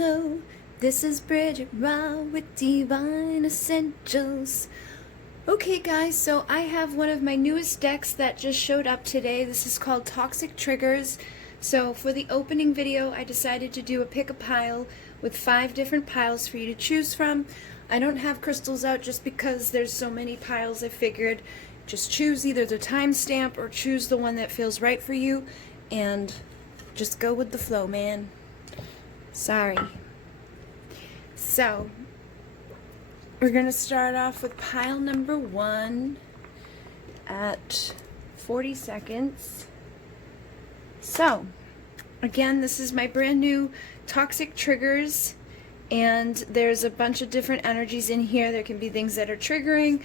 Hello, this is Bridget Royale with Divine Essentials. Okay guys, so I have one of my newest decks that just showed up today. This is called Toxic Triggers. So for the opening video, I decided to do a pick a pile with 5 different piles for you to choose from. I don't have crystals out just because there's so many piles. I figured just choose either the timestamp or choose the one that feels right for you and just go with the flow, man. Sorry. So, we're going to start off with pile number 1 at 40 seconds. So, again, this is my brand new Toxic Triggers, and there's a bunch of different energies in here. There can be things that are triggering,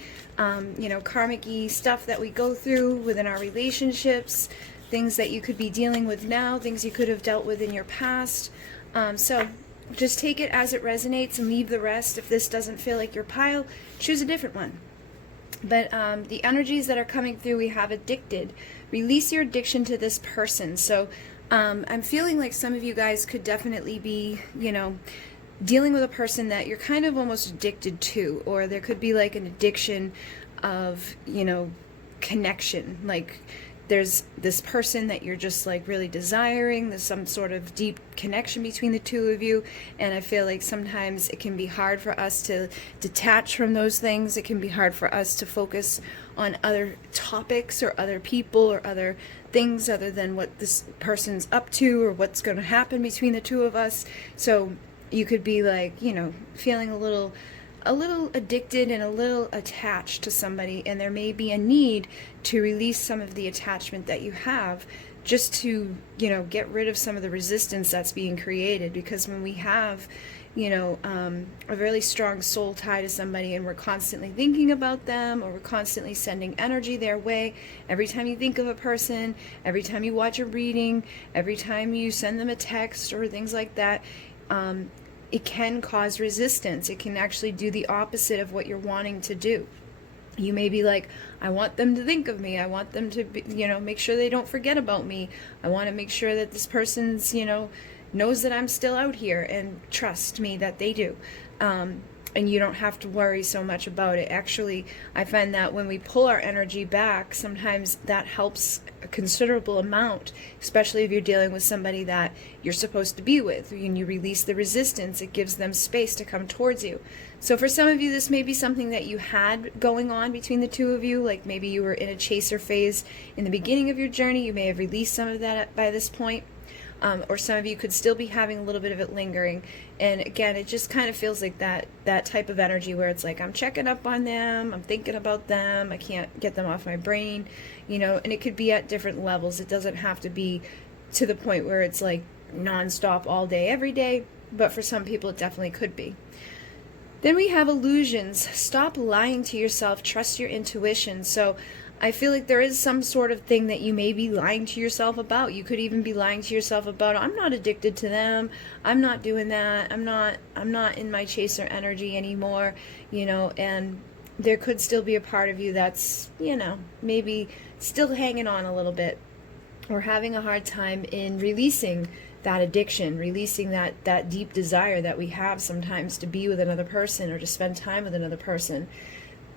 karmic-y stuff that we go through within our relationships, things that you could be dealing with now, things you could have dealt with in your past. So just take it as it resonates and leave the rest. If this doesn't feel like your pile, choose a different one. But the energies that are coming through, we have addicted. Release your addiction to this person. So I'm feeling like some of you guys could definitely be, dealing with a person that you're kind of almost addicted to, or there could be like an addiction of, connection. Like there's this person that you're just like really desiring, there's some sort of deep connection between the two of you, and I feel like sometimes it can be hard for us to detach from those things. It can be hard for us to focus on other topics or other people or other things other than what this person's up to or what's going to happen between the two of us. So you could be like, feeling a little addicted and a little attached to somebody, and there may be a need to release some of the attachment that you have just to, get rid of some of the resistance that's being created. Because when we have, a really strong soul tie to somebody and we're constantly thinking about them, or we're constantly sending energy their way, every time you think of a person, every time you watch a reading, every time you send them a text or things like that, it can cause resistance. It can actually do the opposite of what you're wanting to do. You may be like, I want them to think of me. I want them to be, make sure they don't forget about me. I want to make sure that this person's, knows that I'm still out here, and trust me that they do. And you don't have to worry so much about it. Actually, I find that when we pull our energy back, sometimes that helps a considerable amount, especially if you're dealing with somebody that you're supposed to be with. When you release the resistance, it gives them space to come towards you. So for some of you, this may be something that you had going on between the two of you, like maybe you were in a chaser phase in the beginning of your journey. You may have released some of that by this point. Or some of you could still be having a little bit of it lingering. And again, it just kind of feels like that type of energy where it's like, I'm checking up on them, I'm thinking about them, I can't get them off my brain, and it could be at different levels. It doesn't have to be to the point where it's like nonstop all day, every day, but for some people it definitely could be. Then we have illusions. Stop lying to yourself, trust your intuition. So I feel like there is some sort of thing that you may be lying to yourself about. You could even be lying to yourself about, I'm not addicted to them, I'm not doing that, I'm not in my chaser energy anymore, and there could still be a part of you that's, maybe still hanging on a little bit, or having a hard time in releasing that addiction, releasing that deep desire that we have sometimes to be with another person or to spend time with another person.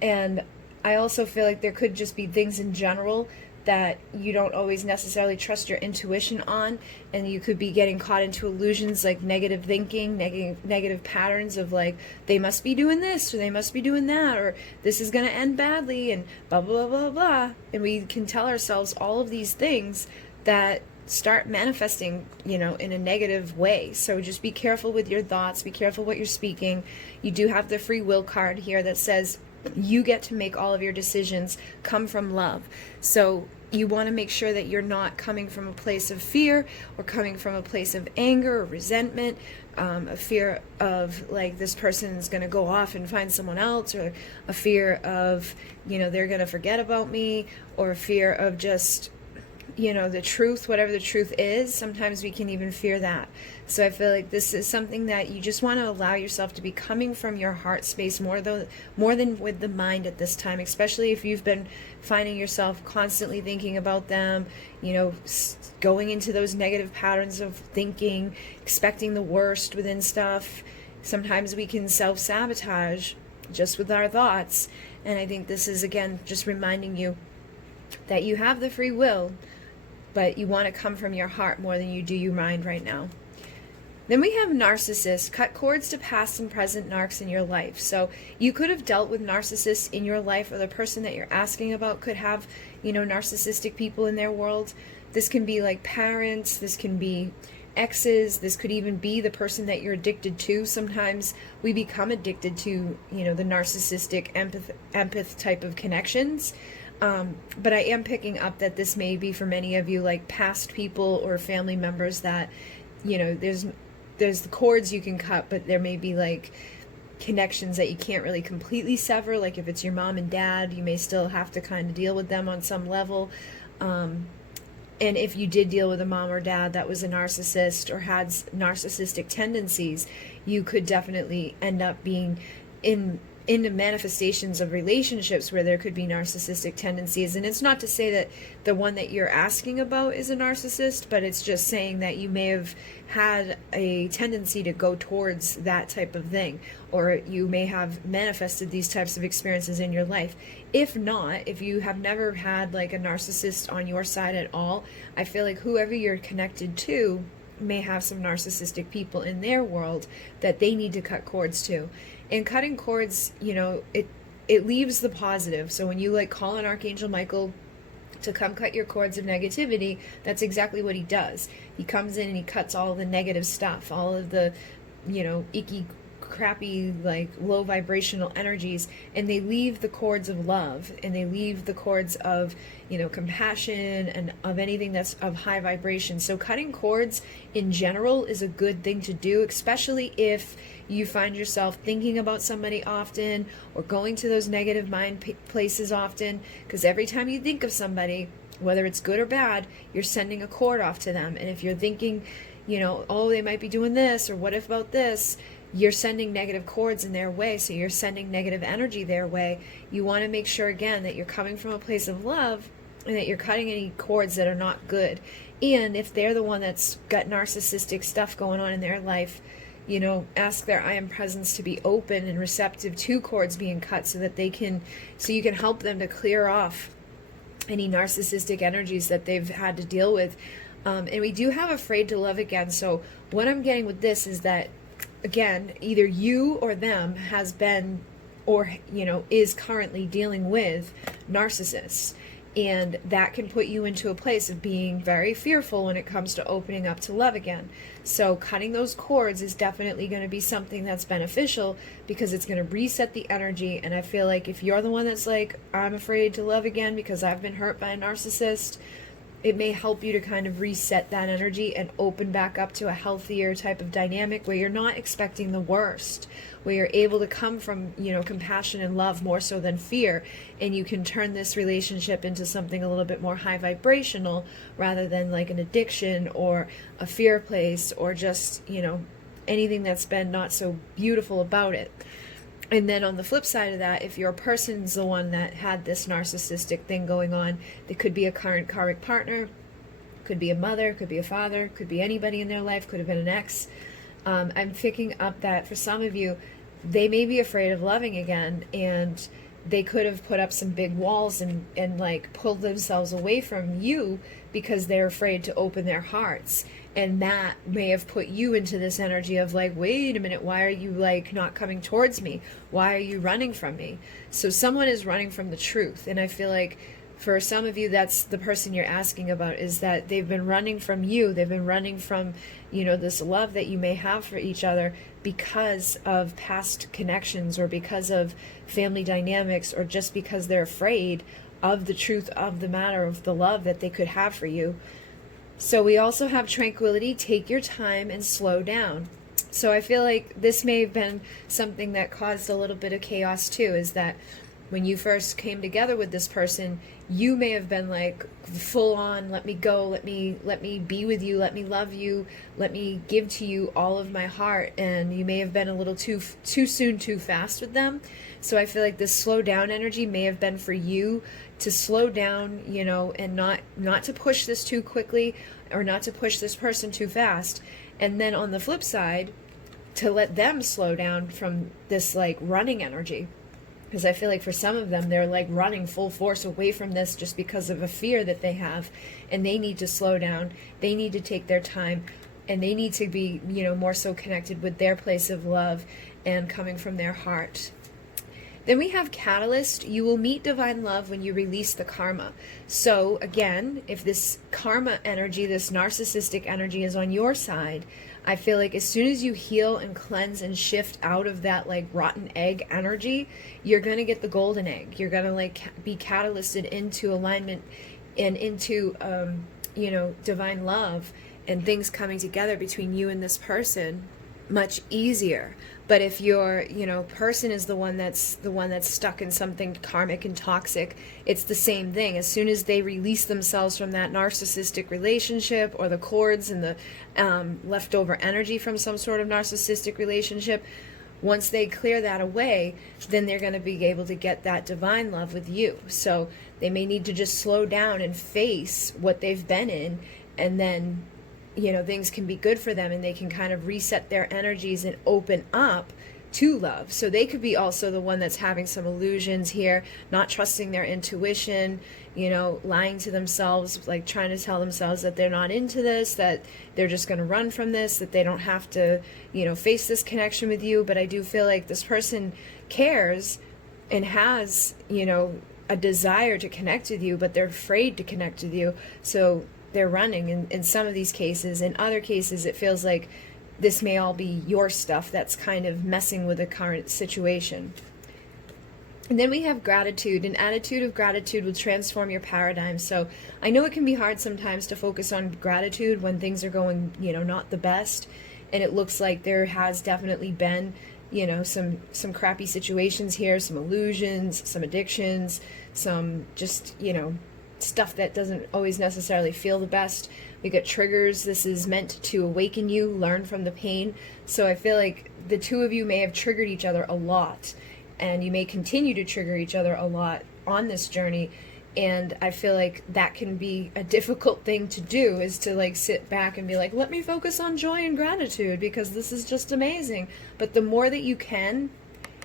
And I also feel like there could just be things in general that you don't always necessarily trust your intuition on, and you could be getting caught into illusions like negative thinking, negative patterns of like, they must be doing this or they must be doing that, or this is going to end badly, and blah, blah, blah, blah. And we can tell ourselves all of these things that start manifesting, in a negative way. So just be careful with your thoughts, be careful what you're speaking. You do have the free will card here that says you get to make all of your decisions come from love. So you want to make sure that you're not coming from a place of fear or coming from a place of anger or resentment, a fear of like this person is going to go off and find someone else, or a fear of, they're going to forget about me, or a fear of just, you know, the truth, whatever the truth is, sometimes we can even fear that. So I feel like this is something that you just want to allow yourself to be coming from your heart space more than with the mind at this time, especially if you've been finding yourself constantly thinking about them, you know, going into those negative patterns of thinking, expecting the worst within stuff. Sometimes we can self-sabotage just with our thoughts. And I think this is, again, just reminding you that you have the free will, but you want to come from your heart more than you do your mind right now. Then we have narcissists. Cut cords to past and present narcs in your life. So you could have dealt with narcissists in your life, or the person that you're asking about could have, you know, narcissistic people in their world. This can be like parents, this can be exes, this could even be the person that you're addicted to. Sometimes we become addicted to, you know, the narcissistic empath type of connections. But I am picking up that this may be for many of you like past people or family members that, you know, there's the cords you can cut, but there may be like connections that you can't really completely sever. Like if it's your mom and dad, you may still have to kind of deal with them on some level. And if you did deal with a mom or dad that was a narcissist or had narcissistic tendencies, you could definitely end up being into manifestations of relationships where there could be narcissistic tendencies. And it's not to say that the one that you're asking about is a narcissist, but it's just saying that you may have had a tendency to go towards that type of thing, or you may have manifested these types of experiences in your life. If not, if you have never had like a narcissist on your side at all, I feel like whoever you're connected to may have some narcissistic people in their world that they need to cut cords to. And cutting cords, you know, it leaves the positive. So when you like call on Archangel Michael to come cut your cords of negativity, that's exactly what he does. He comes in and he cuts all the negative stuff, all of the, you know, icky, crappy, like low vibrational energies, and they leave the cords of love, and they leave the cords of, you know, compassion and of anything that's of high vibration. So cutting cords in general is a good thing to do, especially if you find yourself thinking about somebody often or going to those negative mind places often, because every time you think of somebody, whether it's good or bad, you're sending a cord off to them. And if you're thinking, you know, oh, they might be doing this, or what if about this, you're sending negative cords in their way, so you're sending negative energy their way. You want to make sure, again, that you're coming from a place of love and that you're cutting any cords that are not good. And if they're the one that's got narcissistic stuff going on in their life, you know, ask their I am presence to be open and receptive to cords being cut, so that they can, so you can help them to clear off any narcissistic energies that they've had to deal with. And we do have afraid to love again. So what I'm getting with this is that, again, either you or them has been, or, you know, is currently dealing with narcissists. And that can put you into a place of being very fearful when it comes to opening up to love again. So cutting those cords is definitely going to be something that's beneficial, because it's going to reset the energy. And I feel like if you're the one that's like, I'm afraid to love again because I've been hurt by a narcissist, it may help you to kind of reset that energy and open back up to a healthier type of dynamic where you're not expecting the worst, where you're able to come from, you know, compassion and love more so than fear, and you can turn this relationship into something a little bit more high vibrational rather than like an addiction or a fear place, or just, you know, anything that's been not so beautiful about it. And then on the flip side of that, if your person's the one that had this narcissistic thing going on, it could be a current karmic partner, could be a mother, could be a father, could be anybody in their life, could have been an ex. I'm picking up that for some of you, they may be afraid of loving again, and they could have put up some big walls and like pulled themselves away from you because they're afraid to open their hearts. And that may have put you into this energy of like, wait a minute, why are you like not coming towards me? Why are you running from me? So someone is running from the truth. And I feel like for some of you, that's the person you're asking about, is that they've been running from you. They've been running from, you know, this love that you may have for each other because of past connections, or because of family dynamics, or just because they're afraid of the truth of the matter of the love that they could have for you. So we also have tranquility, take your time and slow down. So I feel like this may have been something that caused a little bit of chaos too, is that when you first came together with this person, you may have been like full on, let me go, let me be with you, let me love you, let me give to you all of my heart, and you may have been a little too soon, too fast with them. So I feel like this slow down energy may have been for you to slow down, you know, and not to push this too quickly, or not to push this person too fast. And then on the flip side, to let them slow down from this like running energy. Because I feel like for some of them, they're like running full force away from this just because of a fear that they have, and they need to slow down. They need to take their time, and they need to be, you know, more so connected with their place of love and coming from their heart. Then we have Catalyst. You will meet divine love when you release the karma. So again, if this karma energy, this narcissistic energy is on your side, I feel like as soon as you heal and cleanse and shift out of that like rotten egg energy, you're going to get the golden egg. You're going to like be catalysted into alignment and into, you know, divine love and things coming together between you and this person much easier. But if your, you know, person is the one that's stuck in something karmic and toxic, it's the same thing. As soon as they release themselves from that narcissistic relationship, or the cords and the leftover energy from some sort of narcissistic relationship, once they clear that away, then they're going to be able to get that divine love with you. So they may need to just slow down and face what they've been in, and then, you know, things can be good for them, and they can kind of reset their energies and open up to love. So they could be also the one that's having some illusions here, not trusting their intuition, you know, lying to themselves, like trying to tell themselves that they're not into this, that they're just going to run from this, that they don't have to, you know, face this connection with you. But I do feel like this person cares and has, you know, a desire to connect with you, but they're afraid to connect with you. So they're running in some of these cases. In other cases, it feels like this may all be your stuff that's kind of messing with the current situation. And then we have gratitude. An attitude of gratitude will transform your paradigm. So I know it can be hard sometimes to focus on gratitude when things are going, you know, not the best. And it looks like there has definitely been, you know, some crappy situations here, some illusions, some addictions, some just, you know, stuff that doesn't always necessarily feel the best. We got triggers. This is meant to awaken you, learn from the pain. So I feel like the two of you may have triggered each other a lot, and you may continue to trigger each other a lot on this journey. And I feel like that can be a difficult thing to do, is to like sit back and be like, let me focus on joy and gratitude because this is just amazing. But the more that you can,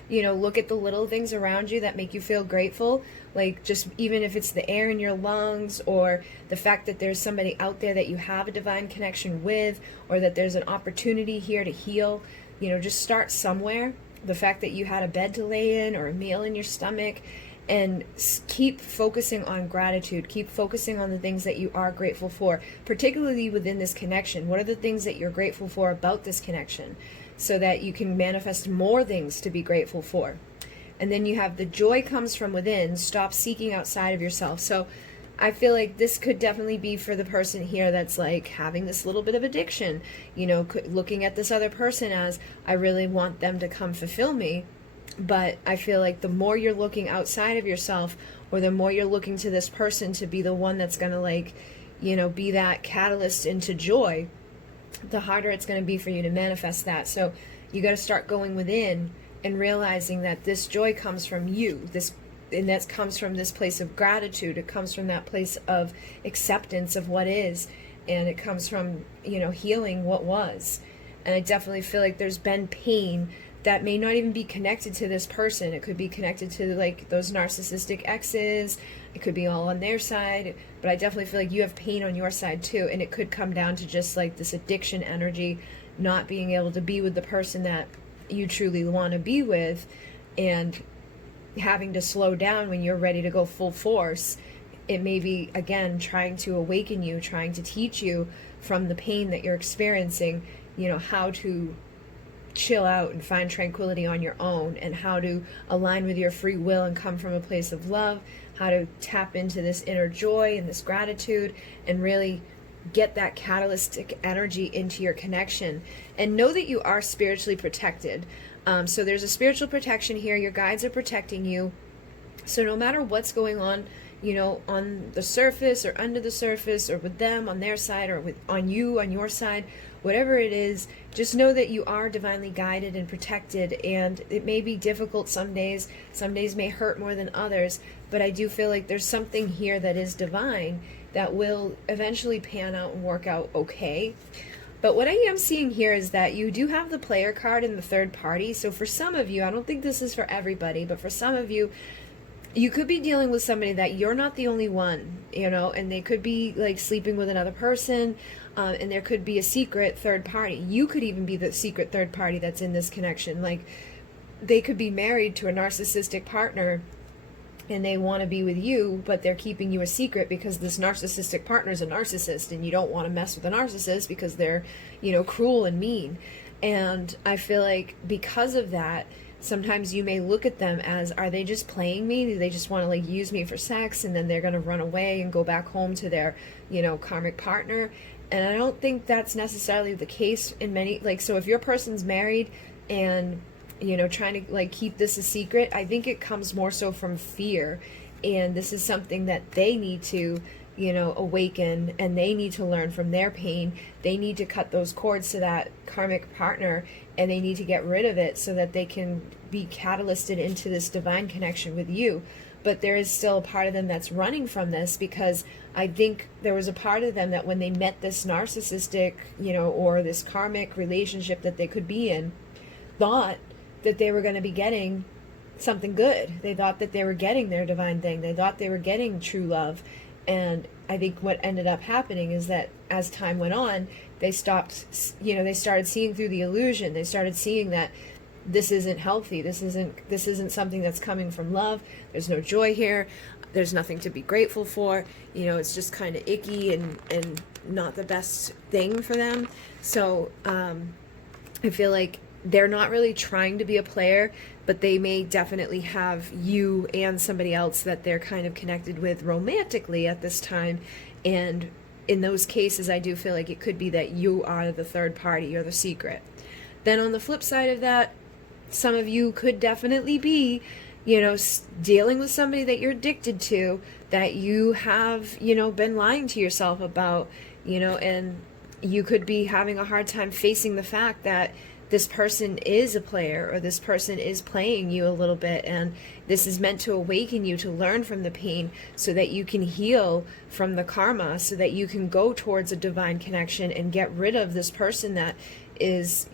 you know, look at the little things around you that make you feel grateful, like just even if it's the air in your lungs, or the fact that there's somebody out there that you have a divine connection with, or that there's an opportunity here to heal, you know, just start somewhere. The fact that you had a bed to lay in or a meal in your stomach, and keep focusing on gratitude. Keep focusing on the things that you are grateful for, particularly within this connection. What are the things that you're grateful for about this connection, so that you can manifest more things to be grateful for? And then you have the joy comes from within. Stop seeking outside of yourself. So I feel like this could definitely be for the person here that's like having this little bit of addiction, you know, looking at this other person as, I really want them to come fulfill me. But I feel like the more you're looking outside of yourself, or the more you're looking to this person to be the one that's going to, like, you know, be that catalyst into joy, the harder it's going to be for you to manifest that. So you got to start going within and realizing that this joy comes from you, and that comes from this place of gratitude. It comes from that place of acceptance of what is, and it comes from, you know, healing what was. And I definitely feel like there's been pain that may not even be connected to this person. It could be connected to like those narcissistic exes. It could be all on their side, but I definitely feel like you have pain on your side too. And it could come down to just like this addiction energy, not being able to be with the person that you truly want to be with, and having to slow down when you're ready to go full force. It may be, again, trying to awaken you, trying to teach you from the pain that you're experiencing, you know, how to chill out and find tranquility on your own, and how to align with your free will and come from a place of love, how to tap into this inner joy and this gratitude, and really get that catalytic energy into your connection. And know that you are spiritually protected. So there's a spiritual protection here. Your guides are protecting you. So no matter what's going on, on the surface or under the surface, or with them on their side, or on your side, whatever it is, just know that you are divinely guided and protected. And it may be difficult some days may hurt more than others, but I do feel like there's something here that is divine that will eventually pan out and work out okay. But what I am seeing here is that you do have the player card in the third party. So for some of you, I don't think this is for everybody, but for some of you, you could be dealing with somebody that you're not the only one, and they could be like sleeping with another person, and there could be a secret third party. You could even be the secret third party that's in this connection. Like, they could be married to a narcissistic partner and they want to be with you, but they're keeping you a secret because this narcissistic partner is a narcissist, and you don't want to mess with a narcissist because they're, cruel and mean. And I feel like because of that, sometimes you may look at them as, are they just playing me? Do they just want to like use me for sex, and then they're going to run away and go back home to their, karmic partner? And I don't think that's necessarily the case in many, so if your person's married and, trying to like keep this a secret, I think it comes more so from fear. And this is something that they need to, awaken, and they need to learn from their pain. They need to cut those cords to that karmic partner, and they need to get rid of it so that they can be catalysted into this divine connection with you. But there is still a part of them that's running from this, because I think there was a part of them that when they met this narcissistic, or this karmic relationship that they could be in, thought that they were going to be getting something good. They thought that they were getting their divine thing. They thought they were getting true love. And I think what ended up happening is that as time went on, they stopped, they started seeing through the illusion. They started seeing that this isn't healthy. This isn't something that's coming from love. There's no joy here. There's nothing to be grateful for. It's just kind of icky and not the best thing for them. So I feel like they're not really trying to be a player, but they may definitely have you and somebody else that they're kind of connected with romantically at this time. And in those cases, I do feel like it could be that you are the third party, you're the secret. Then on the flip side of that, some of you could definitely be, dealing with somebody that you're addicted to, that you have, been lying to yourself about, and you could be having a hard time facing the fact that this person is a player, or this person is playing you a little bit, and this is meant to awaken you to learn from the pain so that you can heal from the karma, so that you can go towards a divine connection and get rid of this person that is,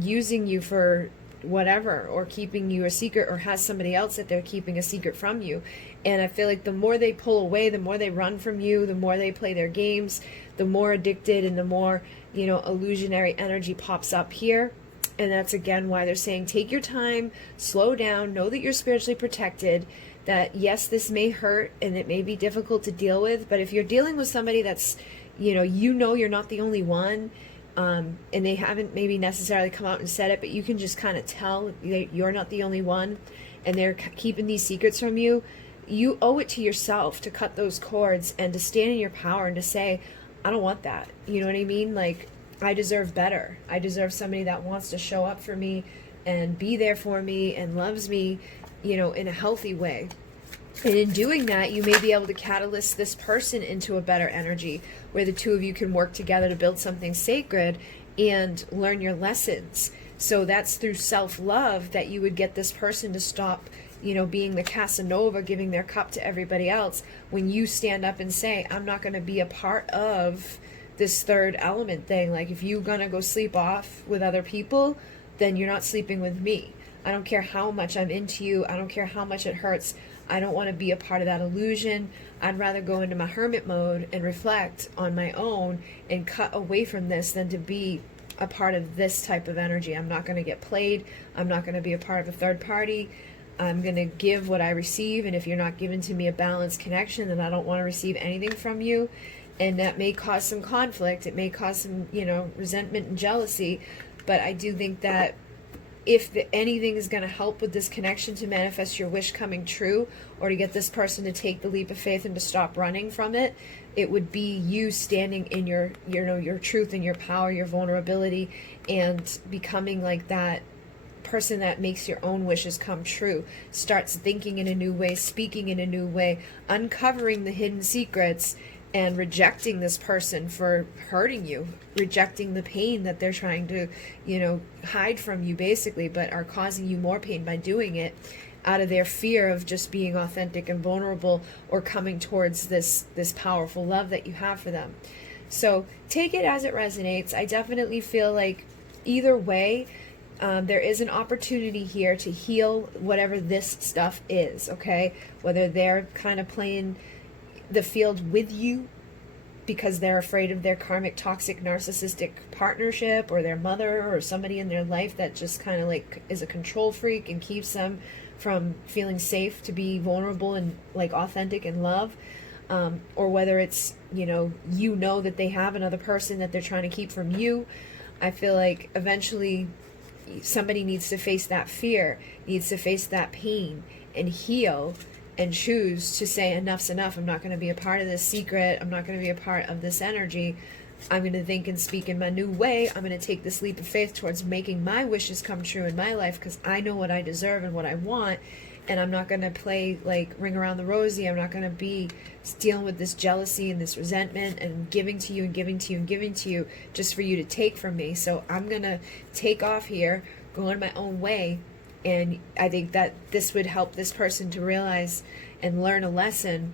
using you for whatever, or keeping you a secret, or has somebody else that they're keeping a secret from you. And I feel like the more they pull away, the more they run from you, the more they play their games, the more addicted and the more, illusionary energy pops up here. And that's again why they're saying, take your time, slow down, know that you're spiritually protected, that yes, this may hurt and it may be difficult to deal with, but if you're dealing with somebody that's, you're not the only one, and they haven't maybe necessarily come out and said it, but you can just kind of tell that you're not the only one, and they're keeping these secrets from you, you owe it to yourself to cut those cords and to stand in your power and to say, I don't want that. You know what I mean? Like, I deserve better. I deserve somebody that wants to show up for me and be there for me and loves me, in a healthy way. And in doing that, you may be able to catalyst this person into a better energy where the two of you can work together to build something sacred and learn your lessons. So that's through self-love that you would get this person to stop, being the Casanova, giving their cup to everybody else. When you stand up and say, I'm not going to be a part of this third element thing. Like, if you're going to go sleep off with other people, then you're not sleeping with me. I don't care how much I'm into you. I don't care how much it hurts. I don't want to be a part of that illusion. I'd rather go into my hermit mode and reflect on my own and cut away from this than to be a part of this type of energy. I'm not going to get played. I'm not going to be a part of a third party. I'm going to give what I receive, and if you're not giving to me a balanced connection, then I don't want to receive anything from you. And that may cause some conflict. It may cause some, resentment and jealousy. But I do think that if anything is going to help with this connection to manifest your wish coming true, or to get this person to take the leap of faith and to stop running from it, it would be you standing in your truth and your power, your vulnerability, and becoming like that, person that makes your own wishes come true, starts thinking in a new way, speaking in a new way, uncovering the hidden secrets, and rejecting this person for hurting you, rejecting the pain that they're trying to, hide from you basically, but are causing you more pain by doing it out of their fear of just being authentic and vulnerable or coming towards this powerful love that you have for them. So take it as it resonates. I definitely feel like either way, there is an opportunity here to heal whatever this stuff is, okay? Whether they're kind of playing the field with you because they're afraid of their karmic, toxic, narcissistic partnership, or their mother or somebody in their life that just kind of like is a control freak and keeps them from feeling safe to be vulnerable and like authentic in love. Or whether it's, that they have another person that they're trying to keep from you. I feel like eventually somebody needs to face that fear, needs to face that pain and heal and choose to say enough's enough. I'm not going to be a part of this secret. I'm not going to be a part of this energy. I'm going to think and speak in my new way. I'm going to take this leap of faith towards making my wishes come true in my life because I know what I deserve and what I want. And I'm not going to play like ring around the rosy. I'm not going to be dealing with this jealousy and this resentment and giving to you and giving to you and giving to you just for you to take from me. So I'm going to take off here, go on my own way. And I think that this would help this person to realize and learn a lesson,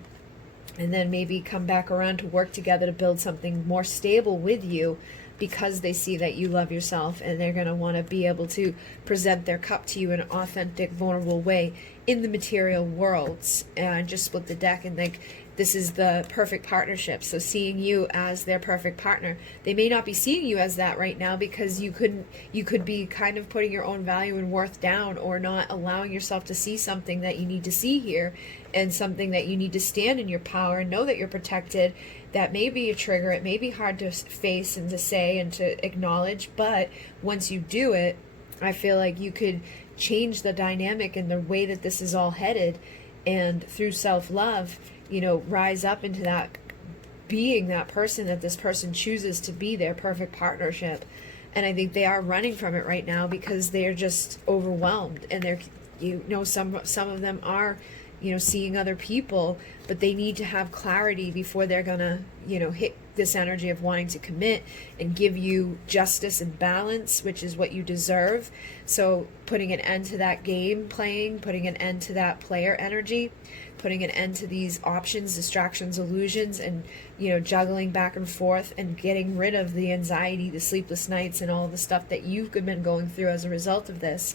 and then maybe come back around to work together to build something more stable with you, because they see that you love yourself, and they're going to want to be able to present their cup to you in an authentic, vulnerable way in the material worlds. And I just split the deck, and like, this is the perfect partnership. So seeing you as their perfect partner, they may not be seeing you as that right now because you could be kind of putting your own value and worth down, or not allowing yourself to see something that you need to see here, and something that you need to stand in your power and know that you're protected. That may be a trigger. It may be hard to face and to say and to acknowledge, but once you do it, I feel like you could change the dynamic and the way that this is all headed, and through self-love, rise up into that, being that person that this person chooses to be their perfect partnership. And I think they are running from it right now because they're just overwhelmed, and they're, some of them are, seeing other people, but they need to have clarity before they're gonna, hit this energy of wanting to commit and give you justice and balance, which is what you deserve. So putting an end to that game playing, putting an end to that player energy, putting an end to these options, distractions, illusions, and, juggling back and forth, and getting rid of the anxiety, the sleepless nights, and all the stuff that you've been going through as a result of this.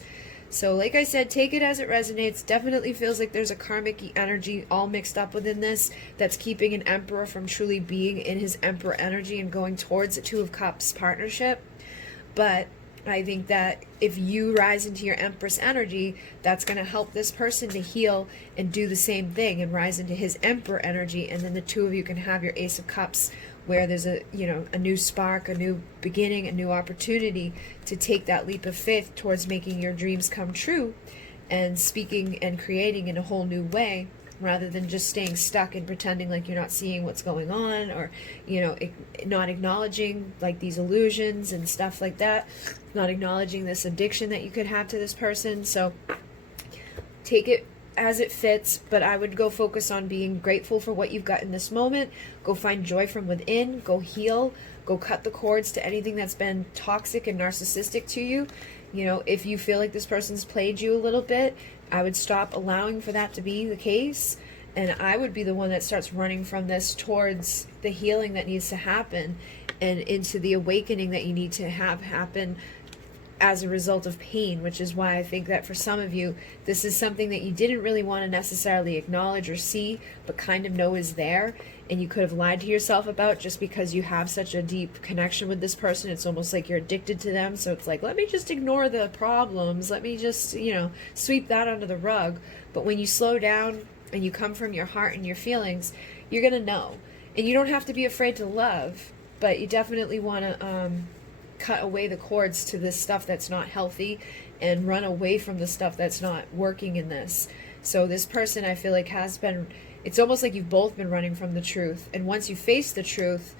So like I said, take it as it resonates. Definitely feels like there's a karmic energy all mixed up within this that's keeping an emperor from truly being in his emperor energy and going towards a Two of Cups partnership. But I think that if you rise into your Empress energy, that's going to help this person to heal and do the same thing and rise into his Emperor energy. And then the two of you can have your Ace of Cups, where there's a new spark, a new beginning, a new opportunity to take that leap of faith towards making your dreams come true and speaking and creating in a whole new way, rather than just staying stuck and pretending like you're not seeing what's going on, or, not acknowledging like these illusions and stuff like that, not acknowledging this addiction that you could have to this person. So take it as it fits, but I would go focus on being grateful for what you've got in this moment. Go find joy from within, go heal, go cut the cords to anything that's been toxic and narcissistic to you. If you feel like this person's played you a little bit, I would stop allowing for that to be the case, and I would be the one that starts running from this towards the healing that needs to happen and into the awakening that you need to have happen as a result of pain, which is why I think that for some of you, this is something that you didn't really want to necessarily acknowledge or see, but kind of know is there, and you could have lied to yourself about just because you have such a deep connection with this person. It's almost like you're addicted to them, so it's like, let me just ignore the problems, let me just, sweep that under the rug. But when you slow down and you come from your heart and your feelings, you're going to know. And you don't have to be afraid to love, but you definitely want to cut away the cords to this stuff that's not healthy and run away from the stuff that's not working in this. So this person, I feel like, has been, it's almost like you've both been running from the truth. And once you face the truth,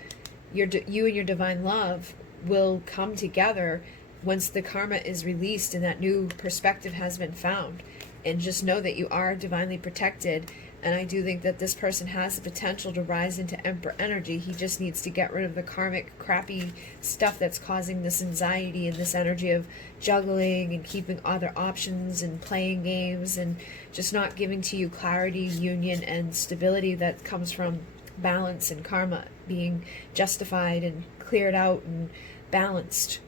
you and your divine love will come together once the karma is released and that new perspective has been found. And just know that you are divinely protected. And I do think that this person has the potential to rise into Emperor energy. He just needs to get rid of the karmic, crappy stuff that's causing this anxiety and this energy of juggling and keeping other options and playing games and just not giving to you clarity, union, and stability that comes from balance and karma being justified and cleared out and balanced.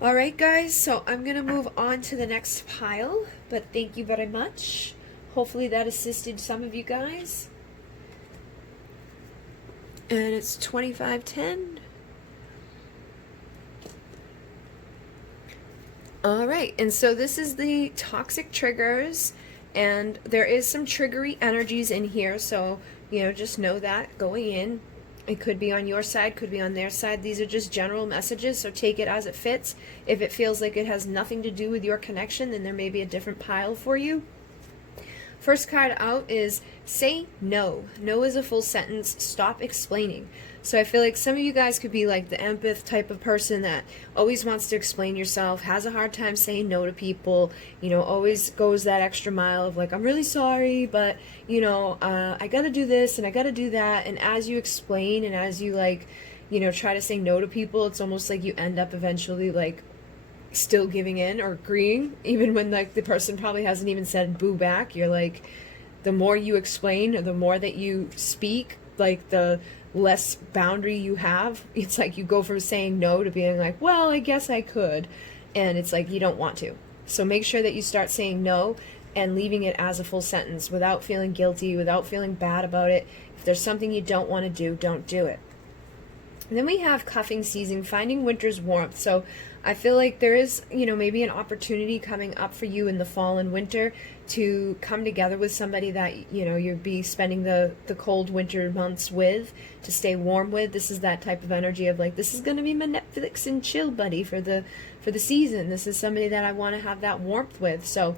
All right, guys, so I'm going to move on to the next pile, but thank you very much. Hopefully that assisted some of you guys. And it's 2510. All right, and so this is the toxic triggers, and there is some triggery energies in here, so, you know, just know that going in. It could be on your side, could be on their side. These are just general messages, so take it as it fits. If it feels like it has nothing to do with your connection, then there may be a different pile for you. First card out is say no. No is a full sentence. Stop explaining. So I feel like some of you guys could be like the empath type of person that always wants to explain yourself, has a hard time saying no to people, you know, always goes that extra mile of like, I'm really sorry, but, you know, I got to do this and I got to do that. And as you explain and as you like, you know, try to say no to people, it's almost like you end up eventually like still giving in or agreeing, even when like the person probably hasn't even said boo back. You're like, the more you explain or the more that you speak, like the less boundary you have. It's like you go from saying no to being like, well, I guess I could, and it's like you don't want to. So make sure that you start saying no and leaving it as a full sentence without feeling guilty, without feeling bad about it. If there's something you don't want to do, don't do it. And then we have cuffing season, finding winter's warmth. So I feel like there is, you know, maybe an opportunity coming up for you in the fall and winter to come together with somebody that, you know, you'd be spending the cold winter months with, to stay warm with. This is that type of energy of like, this is going to be my Netflix and chill buddy for the season. This is somebody that I want to have that warmth with. So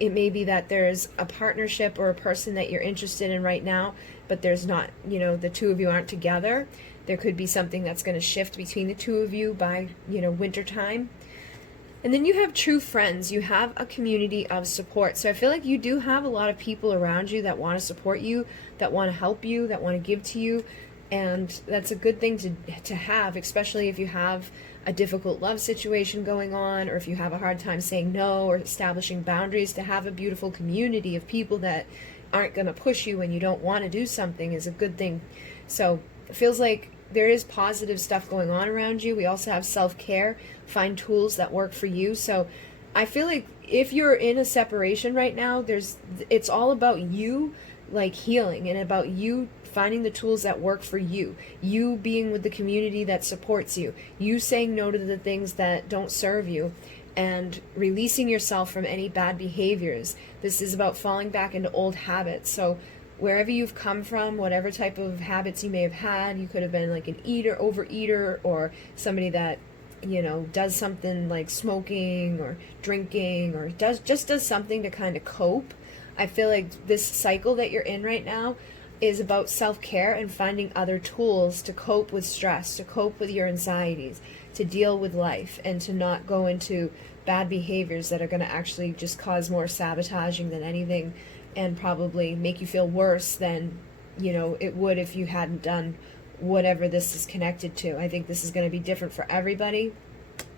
it may be that there's a partnership or a person that you're interested in right now, but there's not, you know, the two of you aren't together. There could be something that's going to shift between the two of you by, you know, winter time. And then you have true friends. You have a community of support. So I feel like you do have a lot of people around you that want to support you, that want to help you, that want to give to you. And that's a good thing to have, especially if you have a difficult love situation going on, or if you have a hard time saying no or establishing boundaries. To have a beautiful community of people that aren't going to push you when you don't want to do something is a good thing. So it feels like there is positive stuff going on around you. We also have self-care. Find tools that work for you. So I feel like if you're in a separation right now, it's all about you like healing and about you finding the tools that work for you. You being with the community that supports you. You saying no to the things that don't serve you, and releasing yourself from any bad behaviors. This is about falling back into old habits. So wherever you've come from, whatever type of habits you may have had, you could have been like an eater, overeater, or somebody that, you know, does something like smoking or drinking, or does something to kind of cope. I feel like this cycle that you're in right now is about self-care and finding other tools to cope with stress, to cope with your anxieties, to deal with life, and to not go into bad behaviors that are going to actually just cause more sabotaging than anything, and probably make you feel worse than, you know, it would if you hadn't done whatever this is connected to. I think this is going to be different for everybody.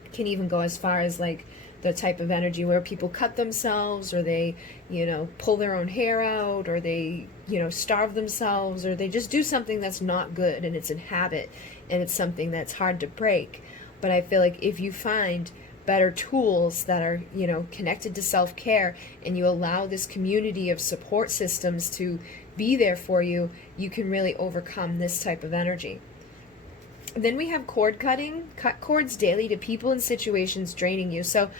It can even go as far as like the type of energy where people cut themselves, or they, you know, pull their own hair out, or they, you know, starve themselves, or they just do something that's not good, and it's a habit, and it's something that's hard to break. But I feel like if you find better tools that are, you know, connected to self-care, and you allow this community of support systems to be there for you, you can really overcome this type of energy. Then we have cord cutting. Cut cords daily to people and situations draining you. So,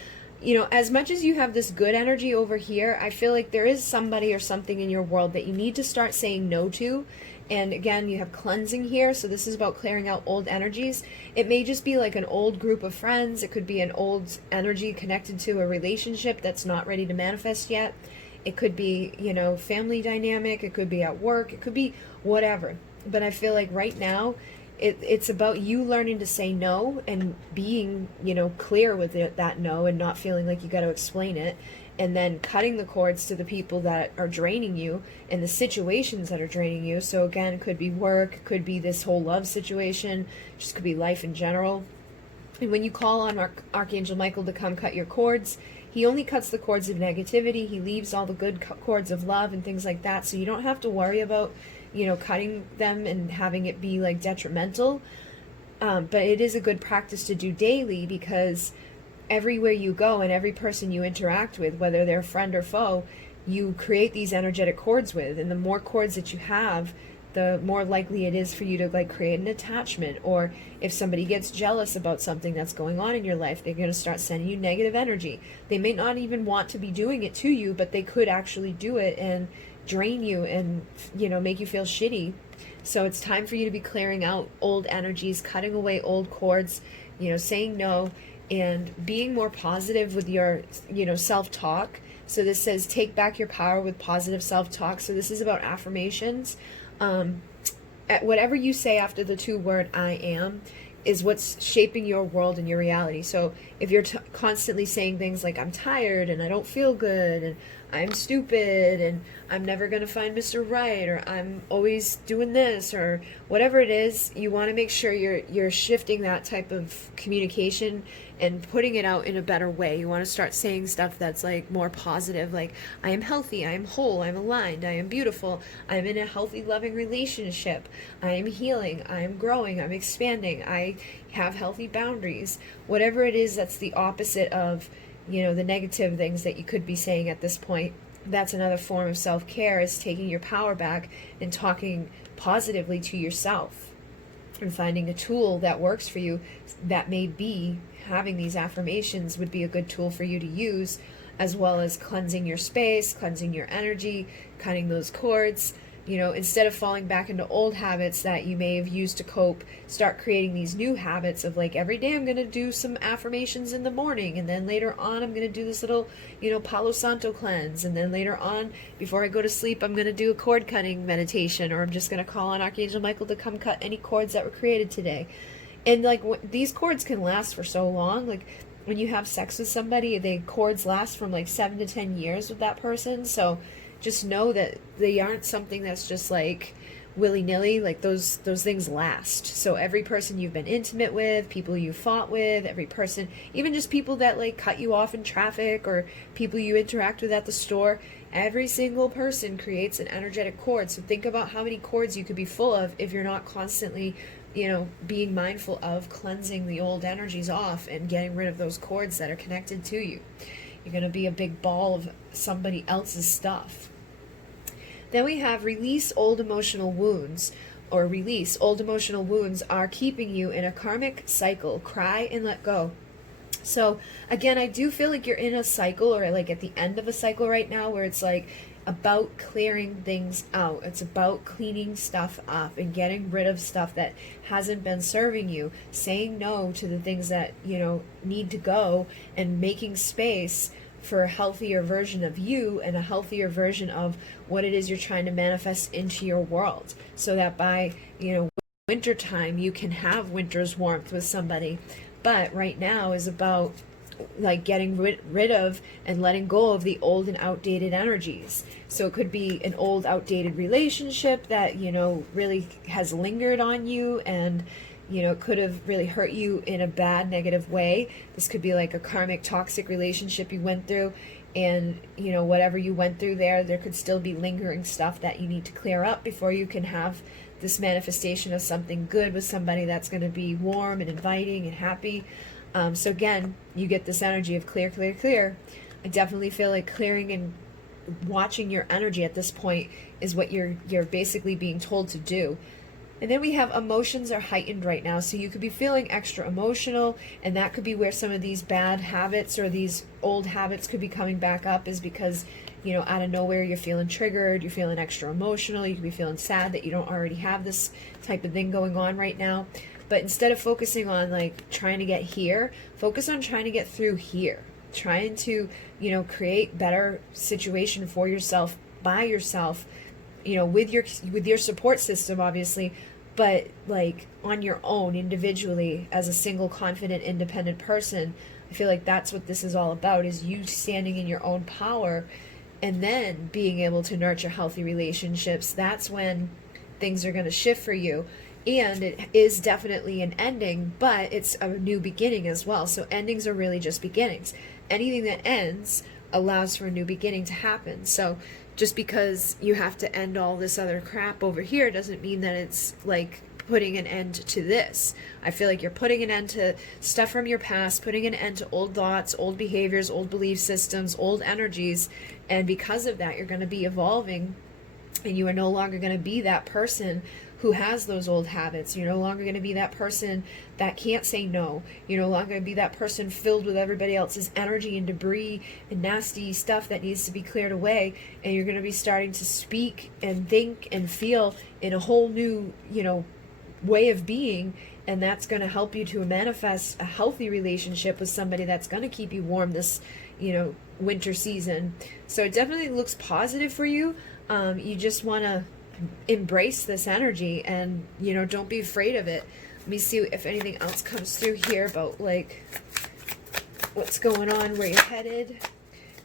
you know, as much as you have this good energy over here, I feel like there is somebody or something in your world that you need to start saying no to. And again, you have cleansing here, so this is about clearing out old energies. It may just be like an old group of friends. It could be an old energy connected to a relationship that's not ready to manifest yet. It could be, you know, family dynamic. It could be at work. It could be whatever. But I feel like right now it's about you learning to say no and being, clear with that no, and not feeling like you got to explain it, and then cutting the cords to the people that are draining you and the situations that are draining you. So again, it could be work, could be this whole love situation, just could be life in general. And when you call on Archangel Michael to come cut your cords, he only cuts the cords of negativity. He leaves all the good cords of love and things like that. So you don't have to worry about, cutting them and having it be like detrimental. But it is a good practice to do daily, because everywhere you go and every person you interact with, whether they're friend or foe, you create these energetic cords with. And the more cords that you have, the more likely it is for you to like create an attachment. Or if somebody gets jealous about something that's going on in your life, they're going to start sending you negative energy. They may not even want to be doing it to you, but they could actually do it and drain you and, make you feel shitty. So it's time for you to be clearing out old energies, cutting away old cords, saying no, and being more positive with your, self-talk. So this says take back your power with positive self-talk. So this is about affirmations. Whatever you say after the word I am is what's shaping your world and your reality. So if you're constantly saying things like I'm tired and I don't feel good and I'm stupid and I'm never going to find Mr. Right, or I'm always doing this, or whatever it is, you want to make sure you're shifting that type of communication and putting it out in a better way. You want to start saying stuff that's like more positive, like I am healthy, I am whole, I'm aligned, I am beautiful, I'm in a healthy, loving relationship, I am healing, I am growing, I'm expanding, I have healthy boundaries. Whatever it is that's the opposite of, the negative things that you could be saying at this point. That's another form of self-care, is taking your power back and talking positively to yourself and finding a tool that works for you. That may be having these affirmations would be a good tool for you to use, as well as cleansing your space, cleansing your energy, cutting those cords. Instead of falling back into old habits that you may have used to cope, start creating these new habits of like, every day I'm going to do some affirmations in the morning, and then later on I'm going to do this little, Palo Santo cleanse, and then later on, before I go to sleep, I'm going to do a cord cutting meditation, or I'm just going to call on Archangel Michael to come cut any cords that were created today. And like these cords can last for so long. Like when you have sex with somebody, the cords last from like 7 to 10 years with that person. So just know that they aren't something that's just like willy-nilly. Like those things last. So every person you've been intimate with, people you fought with, every person, even just people that like cut you off in traffic, or people you interact with at the store, every single person creates an energetic cord. So think about how many cords you could be full of if you're not constantly, being mindful of cleansing the old energies off and getting rid of those cords that are connected to you. You're going to be a big ball of somebody else's stuff. Then we have release old emotional wounds, or release old emotional wounds are keeping you in a karmic cycle. Cry and let go. So again, I do feel like you're in a cycle, or like at the end of a cycle right now, where it's like about clearing things out. It's about cleaning stuff up and getting rid of stuff that hasn't been serving you, saying no to the things that, need to go, and making space for a healthier version of you and a healthier version of what it is you're trying to manifest into your world, so that by, wintertime you can have winter's warmth with somebody. But right now is about like getting rid of and letting go of the old and outdated energies. So it could be an old outdated relationship that, really has lingered on you, and, could have really hurt you in a bad, negative way. This could be like a karmic toxic relationship you went through, and, whatever you went through there could still be lingering stuff that you need to clear up before you can have this manifestation of something good with somebody that's going to be warm and inviting and happy. So again, you get this energy of clear, clear, clear. I definitely feel like clearing and watching your energy at this point is what you're basically being told to do. And then we have emotions are heightened right now. So you could be feeling extra emotional, and that could be where some of these bad habits or these old habits could be coming back up, is because, out of nowhere you're feeling triggered, you're feeling extra emotional, you could be feeling sad that you don't already have this type of thing going on right now. But instead of focusing on like trying to get here, focus on trying to get through here. Trying to, create better situation for yourself, by yourself, with your support system, obviously, but like on your own individually as a single confident independent person, I feel like that's what this is all about, is you standing in your own power and then being able to nurture healthy relationships. That's when things are going to shift for you. And it is definitely an ending, but it's a new beginning as well. So endings are really just beginnings. Anything that ends allows for a new beginning to happen. So just because you have to end all this other crap over here doesn't mean that it's like putting an end to this. I feel like you're putting an end to stuff from your past, putting an end to old thoughts, old behaviors, old belief systems, old energies. And because of that, you're going to be evolving, and you are no longer going to be that person who has those old habits. You're no longer going to be that person that can't say no. You're no longer going to be that person filled with everybody else's energy and debris and nasty stuff that needs to be cleared away. And you're going to be starting to speak and think and feel in a whole new, way of being. And that's going to help you to manifest a healthy relationship with somebody that's going to keep you warm this, winter season. So it definitely looks positive for you. You just want to embrace this energy and don't be afraid of it. Let me see if anything else comes through here about like what's going on, where you're headed.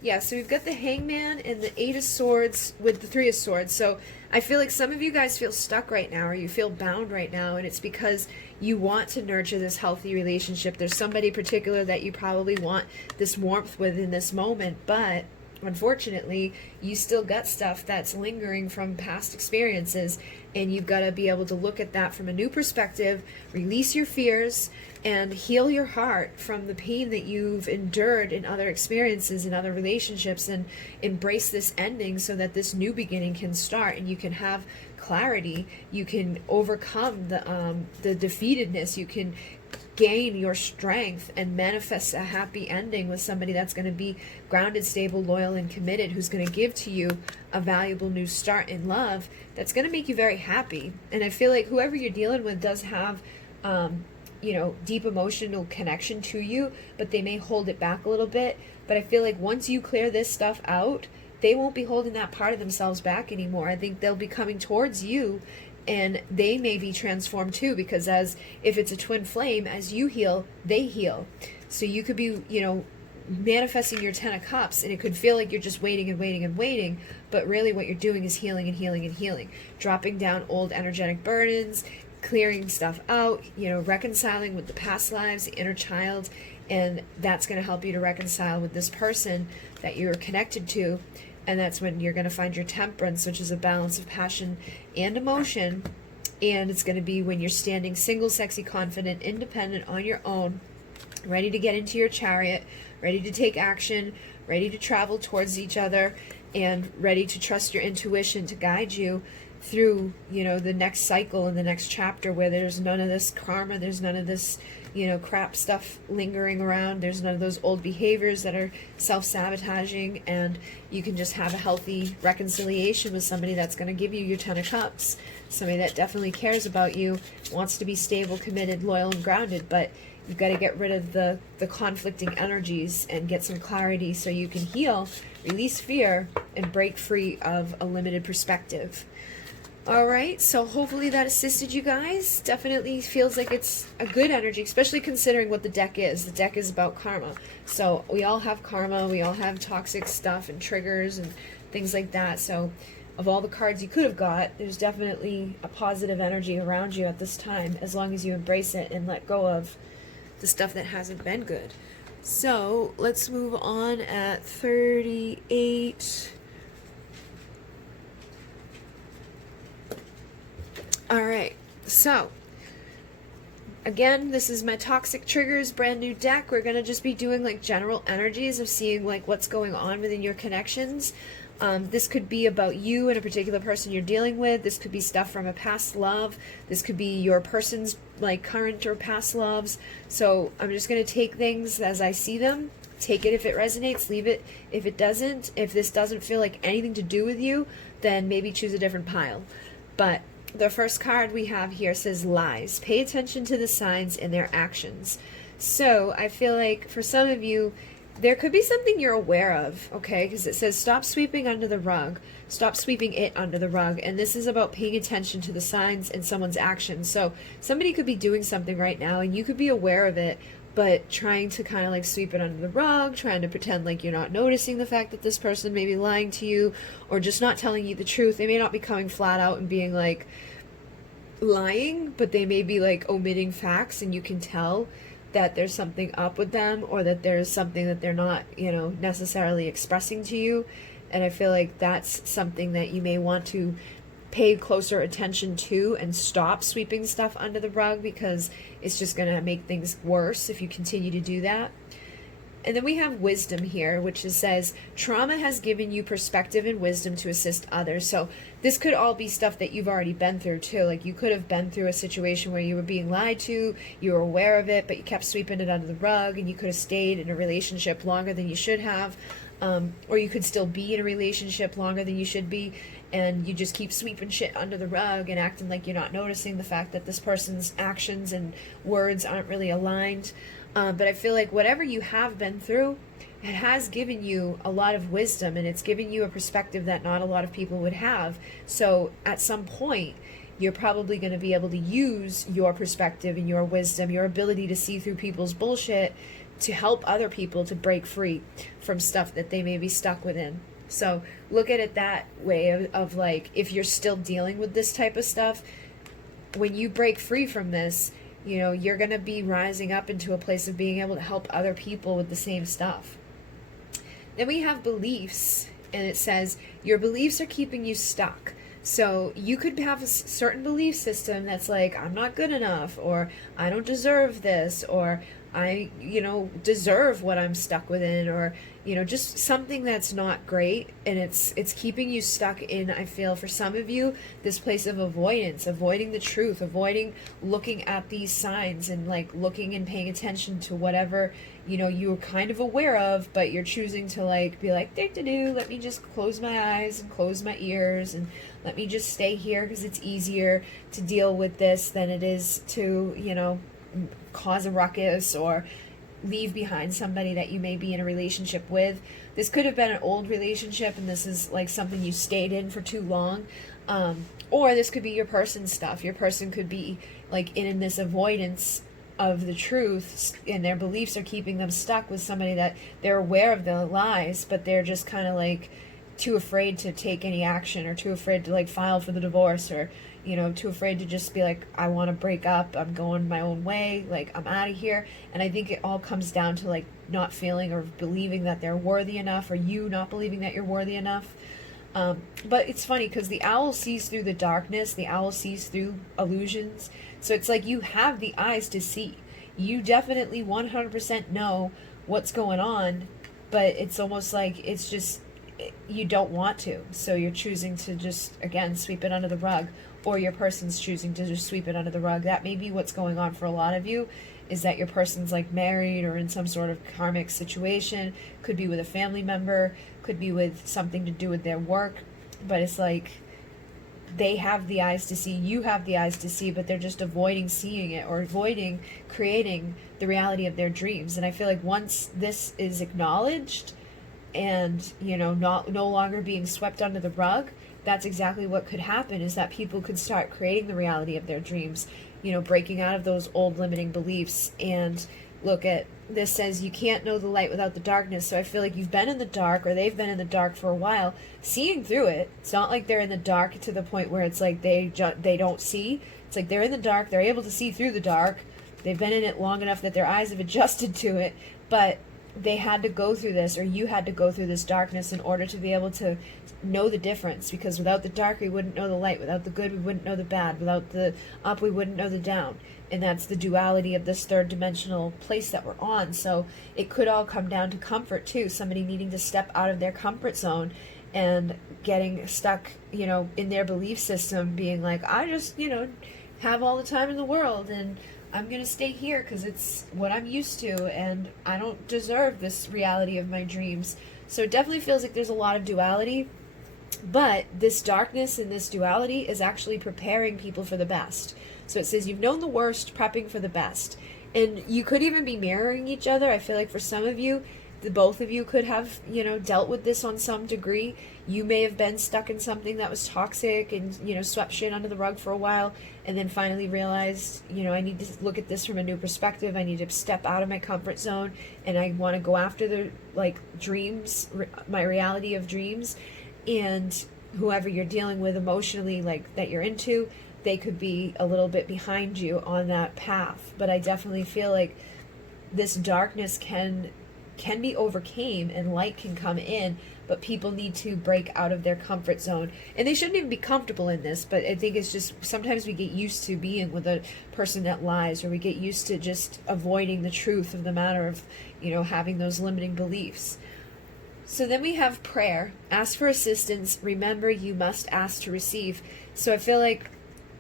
Yeah, so we've got the Hangman and the Eight of Swords with the Three of Swords. So I feel like some of you guys feel stuck right now, or you feel bound right now, and it's because you want to nurture this healthy relationship. There's somebody particular that you probably want this warmth with in this moment, but unfortunately, you still got stuff that's lingering from past experiences, and you've got to be able to look at that from a new perspective, release your fears, and heal your heart from the pain that you've endured in other experiences, in other relationships, and embrace this ending so that this new beginning can start and you can have clarity. You can overcome the defeatedness. You can gain your strength and manifest a happy ending with somebody that's going to be grounded, stable, loyal, and committed, who's going to give to you a valuable new start in love that's going to make you very happy. And I feel like whoever you're dealing with does have deep emotional connection to you, but they may hold it back a little bit. But I feel like once you clear this stuff out, they won't be holding that part of themselves back anymore. I think they'll be coming towards you, and they may be transformed too, because if it's a twin flame, as you heal, they heal. So you could be, manifesting your 10 of Cups, and it could feel like you're just waiting and waiting and waiting, but really what you're doing is healing and healing and healing, dropping down old energetic burdens, clearing stuff out, reconciling with the past lives, the inner child, and that's going to help you to reconcile with this person that you're connected to. And that's when you're going to find your temperance, which is a balance of passion and emotion. And it's going to be when you're standing single, sexy, confident, independent on your own, ready to get into your chariot, ready to take action, ready to travel towards each other, and ready to trust your intuition to guide you through, the next cycle and the next chapter, where there's none of this karma, there's none of this, crap stuff lingering around, there's none of those old behaviors that are self-sabotaging, and you can just have a healthy reconciliation with somebody that's going to give you your 10 of Cups, somebody that definitely cares about you, wants to be stable, committed, loyal, and grounded, but you've got to get rid of the conflicting energies and get some clarity so you can heal, release fear, and break free of a limited perspective. All right, so hopefully that assisted you guys. Definitely feels like it's a good energy, especially considering what the deck is. The deck is about karma. So we all have karma, we all have toxic stuff and triggers and things like that. So of all the cards you could have got, there's definitely a positive energy around you at this time, as long as you embrace it and let go of the stuff that hasn't been good. So let's move on at 38. Alright, so again, this is my Toxic Triggers brand new deck. We're going to just be doing like general energies of seeing like what's going on within your connections. This could be about you and a particular person you're dealing with. This could be stuff from a past love. This could be your person's like current or past loves. So I'm just going to take things as I see them. Take it if it resonates, leave it if it doesn't. If this doesn't feel like anything to do with you, then maybe choose a different pile. But the first card we have here says lies. Pay attention to the signs and their actions. So I feel like for some of you, there could be something you're aware of, okay? Because it says stop sweeping under the rug. Stop sweeping it under the rug. And this is about paying attention to the signs in someone's actions. So somebody could be doing something right now and you could be aware of it, but trying to kind of like sweep it under the rug, trying to pretend like you're not noticing the fact that this person may be lying to you or just not telling you the truth. They may not be coming flat out and being like lying, but they may be like omitting facts, and you can tell that there's something up with them, or that there's something that they're not, you know, necessarily expressing to you. And I feel like that's something that you may want to pay closer attention to and stop sweeping stuff under the rug, because it's just going to make things worse if you continue to do that. And then we have wisdom here, which says, trauma has given you perspective and wisdom to assist others. So this could all be stuff that you've already been through too. Like you could have been through a situation where you were being lied to, you were aware of it, but you kept sweeping it under the rug, and you could have stayed in a relationship longer than you should have. Or you could still be in a relationship longer than you should be, and you just keep sweeping shit under the rug and acting like you're not noticing the fact that this person's actions and words aren't really aligned. But I feel like whatever you have been through, it has given you a lot of wisdom, and it's given you a perspective that not a lot of people would have. So at some point, you're probably going to be able to use your perspective and your wisdom, your ability to see through people's bullshit, to help other people to break free from stuff that they may be stuck within. So look at it that way of like, if you're still dealing with this type of stuff, when you break free from this, you know, you're going to be rising up into a place of being able to help other people with the same stuff. Then we have beliefs, and it says your beliefs are keeping you stuck. So you could have a certain belief system that's like, I'm not good enough, or I don't deserve this, or I, you know, deserve what I'm stuck within, or, you know, just something that's not great, and it's keeping you stuck in, I feel, for some of you, this place of avoidance, avoiding the truth, avoiding looking at these signs, and like looking and paying attention to whatever, you know, you're kind of aware of, but you're choosing to like be like, let me just close my eyes and close my ears, and let me just stay here because it's easier to deal with this than it is to, you know, cause a ruckus or leave behind somebody that you may be in a relationship with. This could have been an old relationship, and this is like something you stayed in for too long. Or this could be your person's stuff. Your person could be like in this avoidance of the truth, and their beliefs are keeping them stuck with somebody that they're aware of the lies, but they're just kind of like too afraid to take any action, or too afraid to like file for the divorce, or, you know, too afraid to just be like, I want to break up, I'm going my own way, like I'm out of here. And I think it all comes down to like not feeling or believing that they're worthy enough, or you not believing that you're worthy enough. But it's funny because the owl sees through the darkness, the owl sees through illusions. So it's like you have the eyes to see. You definitely 100% know what's going on, but it's almost like it's just, you don't want to. So you're choosing to just, again, sweep it under the rug, or your person's choosing to just sweep it under the rug. That may be what's going on for a lot of you, is that your person's like married or in some sort of karmic situation, could be with a family member, could be with something to do with their work, but it's like they have the eyes to see, you have the eyes to see, but they're just avoiding seeing it, or avoiding creating the reality of their dreams. And I feel like once this is acknowledged and, you know, no longer being swept under the rug, that's exactly what could happen, is that people could start creating the reality of their dreams, you know, breaking out of those old limiting beliefs. And look at this, says you can't know the light without the darkness. So I feel like you've been in the dark, or they've been in the dark for a while, seeing through it. It's not like they're in the dark to the point where it's like they don't see. It's like they're in the dark, they're able to see through the dark. They've been in it long enough that their eyes have adjusted to it, but they had to go through this, or you had to go through this darkness in order to be able to know the difference. Because without the dark, we wouldn't know the light. Without the good, we wouldn't know the bad. Without the up, we wouldn't know the down. And that's the duality of this third dimensional place that we're on. So it could all come down to comfort too. Somebody needing to step out of their comfort zone and getting stuck, you know, in their belief system, being like, I just, you know, have all the time in the world, and I'm going to stay here because it's what I'm used to, and I don't deserve this reality of my dreams. So it definitely feels like there's a lot of duality, but this darkness and this duality is actually preparing people for the best. So it says you've known the worst, prepping for the best. And you could even be mirroring each other. I feel like for some of you, the both of you could have, dealt with this on some degree. You may have been stuck in something that was toxic and, swept shit under the rug for a while, and then finally realized, I need to look at this from a new perspective. I need to step out of my comfort zone, and I want to go after the, dreams, my reality of dreams. And whoever you're dealing with emotionally, that you're into, they could be a little bit behind you on that path. But I definitely feel like this darkness can be overcame and light can come in, but people need to break out of their comfort zone. And they shouldn't even be comfortable in this, but I think it's just sometimes we get used to being with a person that lies, or we get used to just avoiding the truth of the matter of, having those limiting beliefs. So then we have prayer. Ask for assistance. Remember, you must ask to receive. So I feel like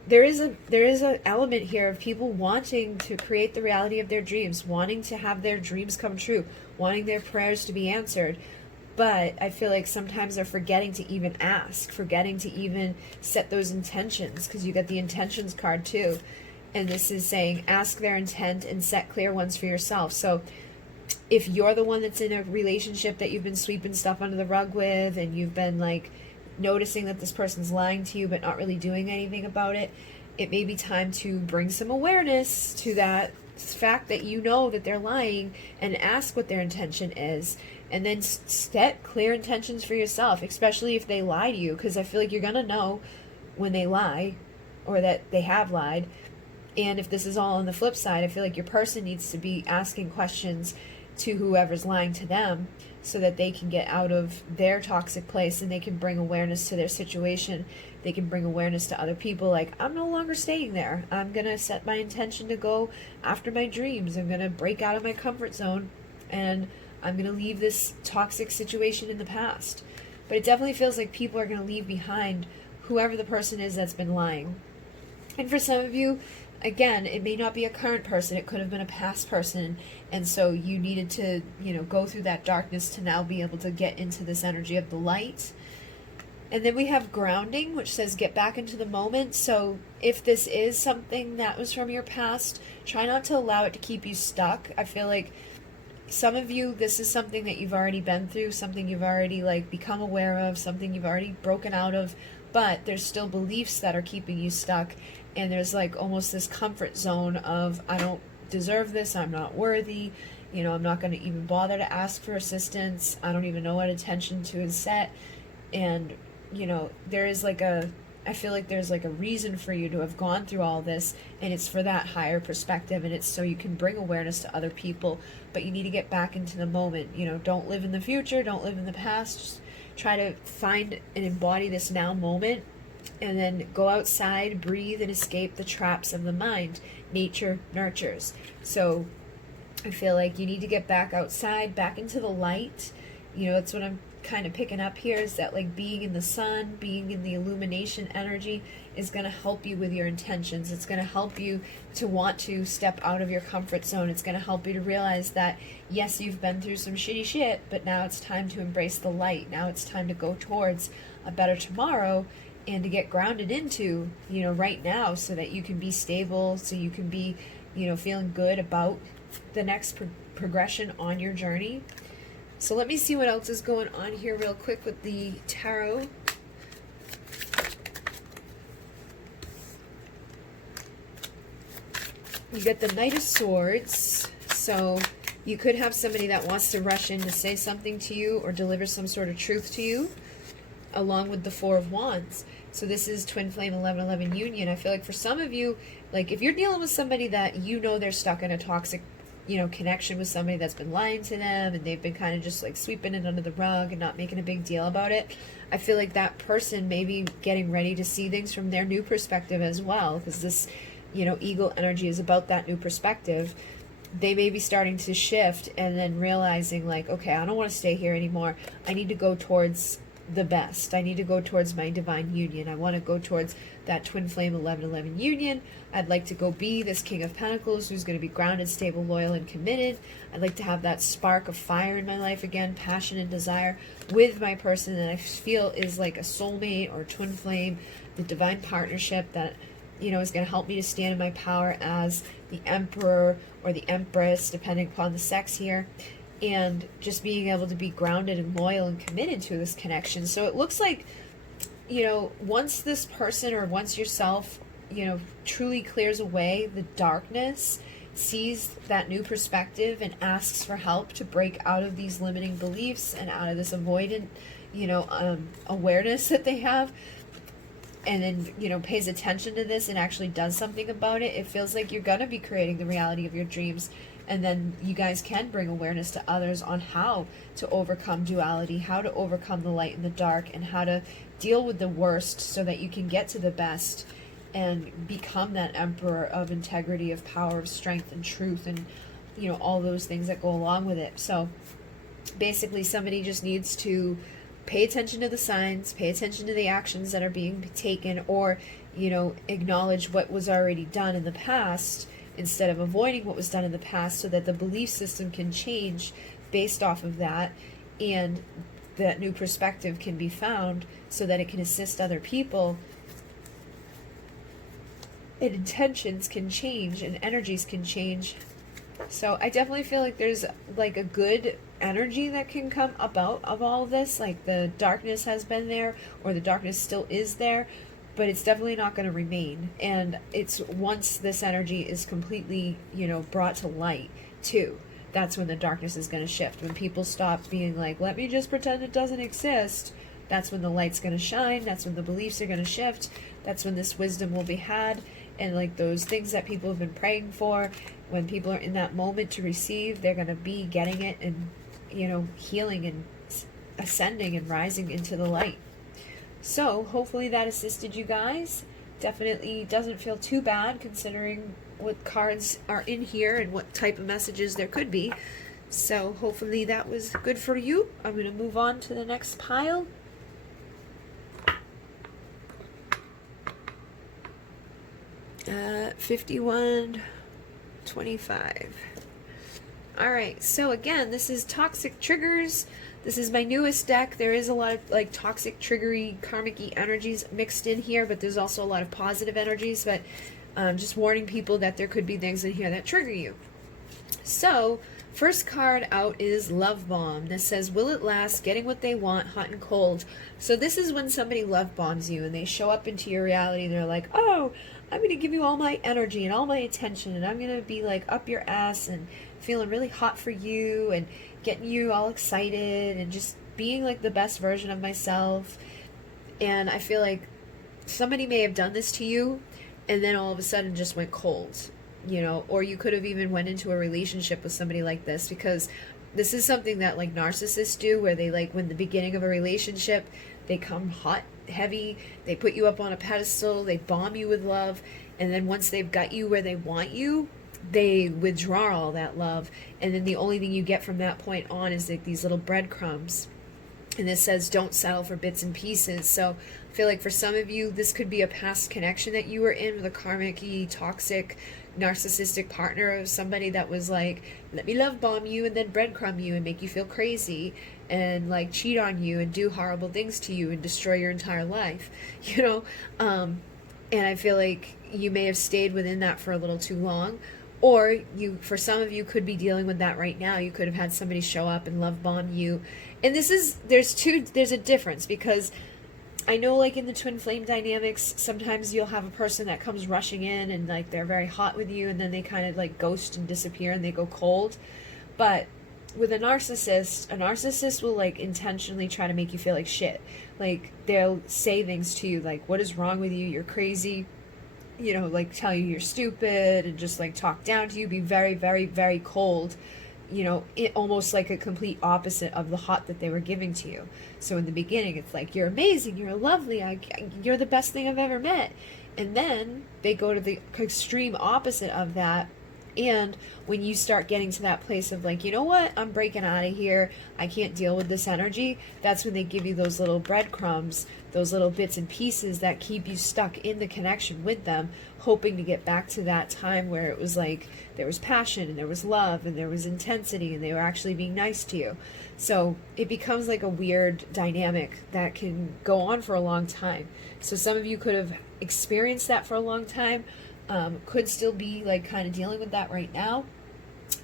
there is an element here of people wanting to create the reality of their dreams, wanting to have their dreams come true, wanting their prayers to be answered. But I feel like sometimes they're forgetting to even ask, forgetting to even set those intentions, because you got the intentions card too. And this is saying ask their intent and set clear ones for yourself. So if you're the one that's in a relationship that you've been sweeping stuff under the rug with, and you've been noticing that this person's lying to you but not really doing anything about it, it may be time to bring some awareness to that fact that that they're lying, and ask what their intention is, and then set clear intentions for yourself, especially if they lie to you, because I feel like you're gonna know when they lie or that they have lied. And if this is all on the flip side, I feel like your person needs to be asking questions to whoever's lying to them, so that they can get out of their toxic place and they can bring awareness to their situation. They can bring awareness to other people, I'm no longer staying there. I'm going to set my intention to go after my dreams. I'm going to break out of my comfort zone, and I'm going to leave this toxic situation in the past. But it definitely feels like people are going to leave behind whoever the person is that's been lying. And for some of you, again, it may not be a current person. It could have been a past person. And so you needed to, go through that darkness to now be able to get into this energy of the light. And then we have grounding, which says get back into the moment. So if this is something that was from your past, try not to allow it to keep you stuck. I feel like some of you, this is something that you've already been through, something you've already become aware of, something you've already broken out of, but there's still beliefs that are keeping you stuck. And there's almost this comfort zone of, I don't deserve this, I'm not worthy, I'm not going to even bother to ask for assistance, I don't even know what attention to set. And there is I feel like there's a reason for you to have gone through all this, and it's for that higher perspective, and it's so you can bring awareness to other people. But you need to get back into the moment. Don't live in the future, don't live in the past. Just try to find and embody this now moment, and then go outside, breathe, and escape the traps of the mind. Nature nurtures. So I feel like you need to get back outside, back into the light. That's what I'm kind of picking up here, is that being in the sun, being in the illumination energy is going to help you with your intentions. It's going to help you to want to step out of your comfort zone. It's going to help you to realize that, yes, you've been through some shitty shit, but now it's time to embrace the light. Now it's time to go towards a better tomorrow, and to get grounded into, right now, so that you can be stable, so you can be, feeling good about the next progression on your journey. So let me see what else is going on here real quick with the tarot. You get the Knight of Swords. So you could have somebody that wants to rush in to say something to you or deliver some sort of truth to you, along with the Four of Wands. So this is Twin Flame 1111 union. I feel like for some of you, if you're dealing with somebody that they're stuck in a toxic, connection with somebody that's been lying to them, and they've been kind of just sweeping it under the rug and not making a big deal about it, I feel like that person may be getting ready to see things from their new perspective as well, because this, eagle energy is about that new perspective. They may be starting to shift and then realizing okay, I don't want to stay here anymore. I need to go towards the best. I need to go towards my divine union. I want to go towards that Twin Flame 1111 union. I'd like to go be this King of Pentacles who's going to be grounded, stable, loyal, and committed. I'd like to have that spark of fire in my life again, passion and desire, with my person that I feel is like a soulmate or twin flame, the divine partnership that is going to help me to stand in my power as the Emperor or the Empress, depending upon the sex here. and just being able to be grounded and loyal and committed to this connection. So it looks like, you know, once this person or once yourself, you know, truly clears away the darkness, sees that new perspective and asks for help to break out of these limiting beliefs and out of this avoidant, you know, awareness that they have, and then, you know, pays attention to this and actually does something about it, it feels like you're going to be creating the reality of your dreams. And then you guys can bring awareness to others on how to overcome duality, how to overcome the light and the dark, and how to deal with the worst so that you can get to the best and become that emperor of integrity, of power, of strength and truth, and, you know, all those things that go along with it. So basically somebody just needs to pay attention to the signs, pay attention to the actions that are being taken, or, you know, acknowledge what was already done in the past instead of avoiding what was done in the past, so that the belief system can change based off of that, and that new perspective can be found so that it can assist other people, and intentions can change and energies can change. So I definitely feel like there's like a good energy that can come about of all of this. Like the darkness has been there, or the darkness still is there, but it's definitely not going to remain. And it's once this energy is completely, you know, brought to light too, that's when the darkness is going to shift. When people stop being like, let me just pretend it doesn't exist, that's when the light's going to shine. That's when the beliefs are going to shift. That's when this wisdom will be had. And like those things that people have been praying for, when people are in that moment to receive, they're going to be getting it and, you know, healing and ascending and rising into the light. So hopefully that assisted you guys. Definitely doesn't feel too bad considering what cards are in here and what type of messages there could be. So hopefully that was good for you. I'm going to move on to the next pile. Uh, 5125. Alright, so again, this is Toxic Triggers. This is my newest deck. There is a lot of like toxic, triggery, karmic-y energies mixed in here, but there's also a lot of positive energies, but just warning people that there could be things in here that trigger you. So, first card out is Love Bomb. This says, will it last? Getting what they want, hot and cold. So this is when somebody love bombs you and they show up into your reality and they're like, oh, I'm going to give you all my energy and all my attention, and I'm going to be like up your ass and feeling really hot for you and getting you all excited and just being like the best version of myself. And I feel like somebody may have done this to you and then all of a sudden just went cold, you know, or you could have even went into a relationship with somebody like this, because this is something that like narcissists do, where they like, when the beginning of a relationship, they come hot, heavy, they put you up on a pedestal, they bomb you with love, and then once they've got you where they want you, they withdraw all that love, and then the only thing you get from that point on is like these little breadcrumbs. And this says, don't settle for bits and pieces. So I feel like for some of you, this could be a past connection that you were in with a karmic-y, toxic, narcissistic partner, of somebody that was like, let me love bomb you and then breadcrumb you and make you feel crazy and like cheat on you and do horrible things to you and destroy your entire life, you know. And I feel like you may have stayed within that for a little too long. Or you, for some of you, could be dealing with that right now. You could have had somebody show up and love bomb you. And this is, there's a difference, because I know like in the twin flame dynamics, sometimes you'll have a person that comes rushing in and like they're very hot with you, and then they kind of like ghost and disappear and they go cold. But with a narcissist will like intentionally try to make you feel like shit. Like they'll say things to you like, what is wrong with you? You're crazy. You know, like tell you you're stupid and just like talk down to you, be very, very, very cold, you know, almost like a complete opposite of the hot that they were giving to you. So in the beginning, it's like, you're amazing, you're lovely, you're the best thing I've ever met. And then they go to the extreme opposite of that. And when you start getting to that place of like, you know what, I'm breaking out of here, I can't deal with this energy, that's when they give you those little breadcrumbs, those little bits and pieces that keep you stuck in the connection with them, hoping to get back to that time where it was like there was passion and there was love and there was intensity and they were actually being nice to you. So it becomes like a weird dynamic that can go on for a long time. So some of you could have experienced that for a long time, could still be like kind of dealing with that right now.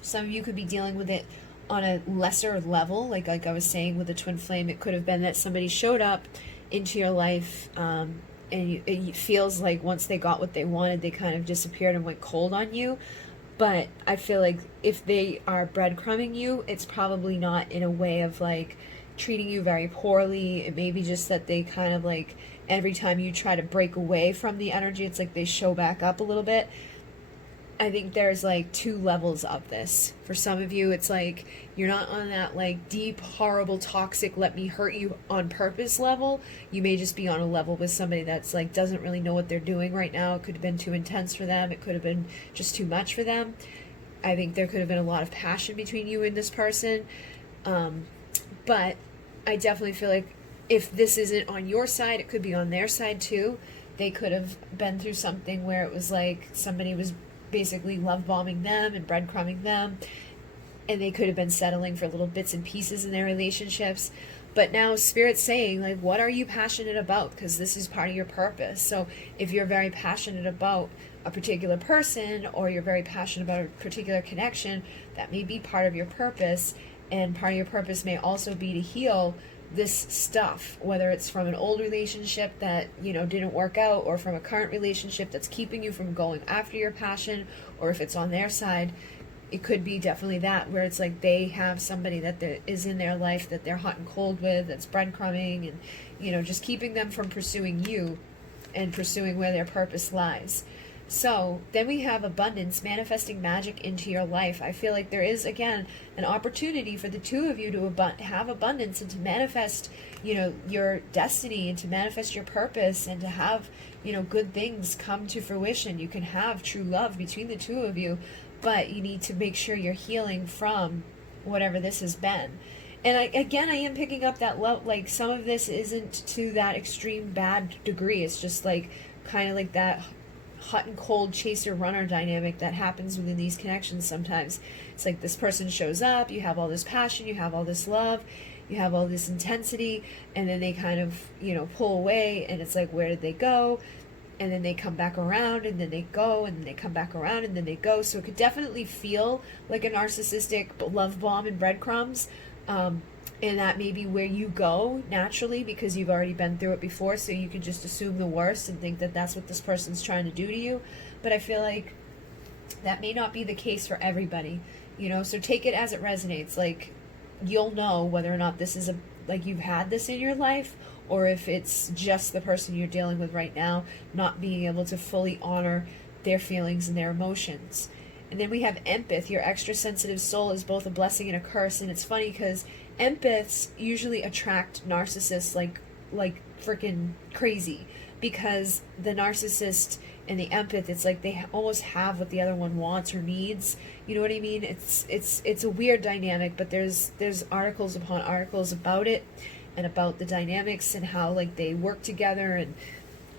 Some of you could be dealing with it on a lesser level, like I was saying with the twin flame, it could have been that somebody showed up into your life, and it feels like once they got what they wanted, they kind of disappeared and went cold on you. But I feel like if they are breadcrumbing you, it's probably not in a way of like treating you very poorly. It may be just that they kind of like, every time you try to break away from the energy, it's like they show back up a little bit. I think there's like 2 levels of this. For some of you, it's like you're not on that like deep, horrible, toxic, let me hurt you on purpose level. You may just be on a level with somebody that's like doesn't really know what they're doing right now. It could have been too intense for them. It could have been just too much for them. I think there could have been a lot of passion between you and this person. But I definitely feel like if this isn't on your side, it could be on their side too. They could have been through something where it was like somebody was basically love bombing them and breadcrumbing them, and they could have been settling for little bits and pieces in their relationships. But now Spirit's saying, like, what are you passionate about? Because this is part of your purpose. So if you're very passionate about a particular person, or you're very passionate about a particular connection, that may be part of your purpose. And part of your purpose may also be to heal this stuff, whether it's from an old relationship that, you know, didn't work out, or from a current relationship that's keeping you from going after your passion, or if it's on their side, it could be definitely that, where it's like they have somebody that is in their life that they're hot and cold with, that's breadcrumbing and, you know, just keeping them from pursuing you and pursuing where their purpose lies. So then we have abundance, manifesting magic into your life. I feel like there is, again, an opportunity for the 2 of you to have abundance and to manifest, you know, your destiny, and to manifest your purpose, and to have, you know, good things come to fruition. You can have true love between the 2 of you, but you need to make sure you're healing from whatever this has been. And I am picking up that like some of this isn't to that extreme bad degree. It's just like kind of like that hot and cold chaser runner dynamic that happens within these connections sometimes. It's like this person shows up, you have all this passion, you have all this love, you have all this intensity, and then they kind of, you know, pull away, and it's like, where did they go? And then they come back around, and then they go, and then they come back around, and then they go. So it could definitely feel like a narcissistic love bomb and breadcrumbs. And that may be where you go naturally, because you've already been through it before, so you can just assume the worst and think that that's what this person's trying to do to you. But I feel like that may not be the case for everybody, you know, so take it as it resonates. Like, you'll know whether or not this is like you've had this in your life, or if it's just the person you're dealing with right now not being able to fully honor their feelings and their emotions. And then we have empath. Your extra sensitive soul is both a blessing and a curse. And it's funny because empaths usually attract narcissists like freaking crazy, because the narcissist and the empath, it's like they almost have what the other one wants or needs. You know what I mean? It's a weird dynamic, but there's articles upon articles about it, and about the dynamics and how like they work together. And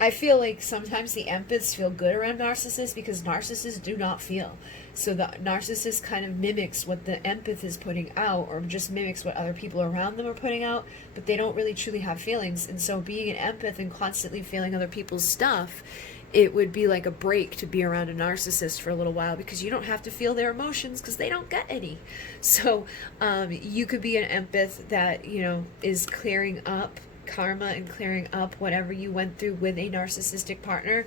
I feel like sometimes the empaths feel good around narcissists because narcissists do not feel. So the narcissist kind of mimics what the empath is putting out, or just mimics what other people around them are putting out, but they don't really truly have feelings. And so being an empath and constantly feeling other people's stuff, it would be like a break to be around a narcissist for a little while, because you don't have to feel their emotions because they don't get any. So you could be an empath that, you know, is clearing up karma and clearing up whatever you went through with a narcissistic partner.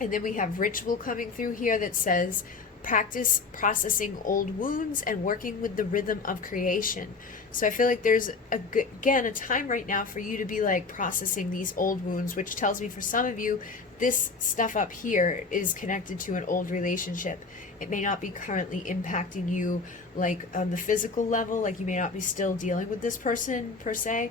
And then we have ritual coming through here that says practice processing old wounds and working with the rhythm of creation. So I feel like there's a time right now for you to be like processing these old wounds, which tells me for some of you this stuff up here is connected to an old relationship. It may not be currently impacting you like on the physical level, like you may not be still dealing with this person per se,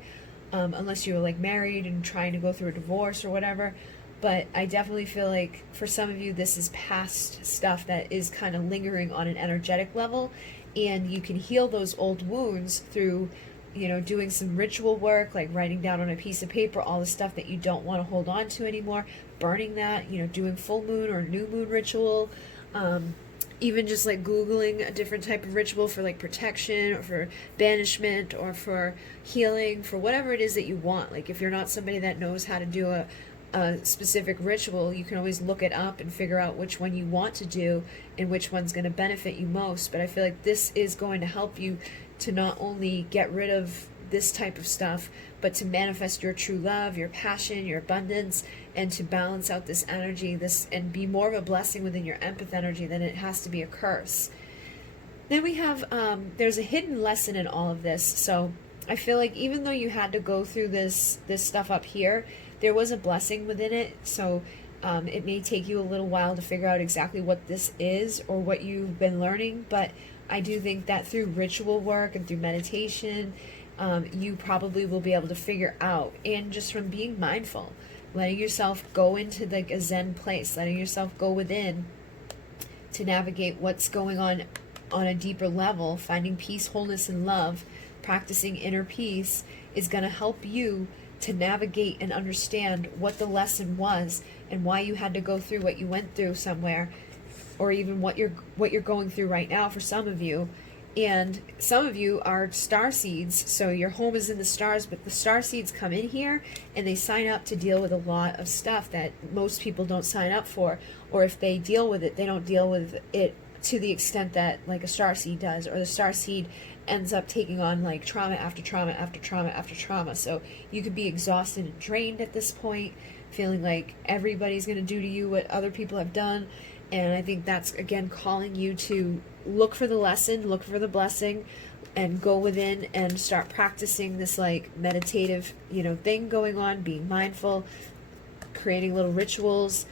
unless you were like married and trying to go through a divorce or whatever. But I definitely feel like for some of you, this is past stuff that is kind of lingering on an energetic level, and you can heal those old wounds through, you know, doing some ritual work, like writing down on a piece of paper all the stuff that you don't want to hold on to anymore, burning that, you know, doing full moon or new moon ritual, even just like Googling a different type of ritual for like protection or for banishment or for healing, for whatever it is that you want. Like if you're not somebody that knows how to do a a specific ritual, you can always look it up and figure out which one you want to do and which one's going to benefit you most. But I feel like this is going to help you to not only get rid of this type of stuff, but to manifest your true love, your passion, your abundance, and to balance out this energy, and be more of a blessing within your empath energy than it has to be a curse. Then we have, there's a hidden lesson in all of this. So I feel like even though you had to go through this stuff up here, there was a blessing within it. So it may take you a little while to figure out exactly what this is or what you've been learning, but I do think that through ritual work and through meditation, you probably will be able to figure out, and just from being mindful, letting yourself go into like a Zen place, letting yourself go within to navigate what's going on a deeper level, finding peace, wholeness, and love, practicing inner peace is going to help you to navigate and understand what the lesson was and why you had to go through what you went through somewhere, or even what you're going through right now for some of you. And some of you are star seeds, so your home is in the stars, but the star seeds come in here and they sign up to deal with a lot of stuff that most people don't sign up for, or if they deal with it, they don't deal with it to the extent that like a star seed does, or the star seed ends up taking on like trauma after trauma after trauma after trauma. So you could be exhausted and drained at this point, feeling like everybody's going to do to you what other people have done. And I think that's, again, calling you to look for the lesson, look for the blessing, and go within and start practicing this like meditative, thing going on, being mindful, creating little rituals,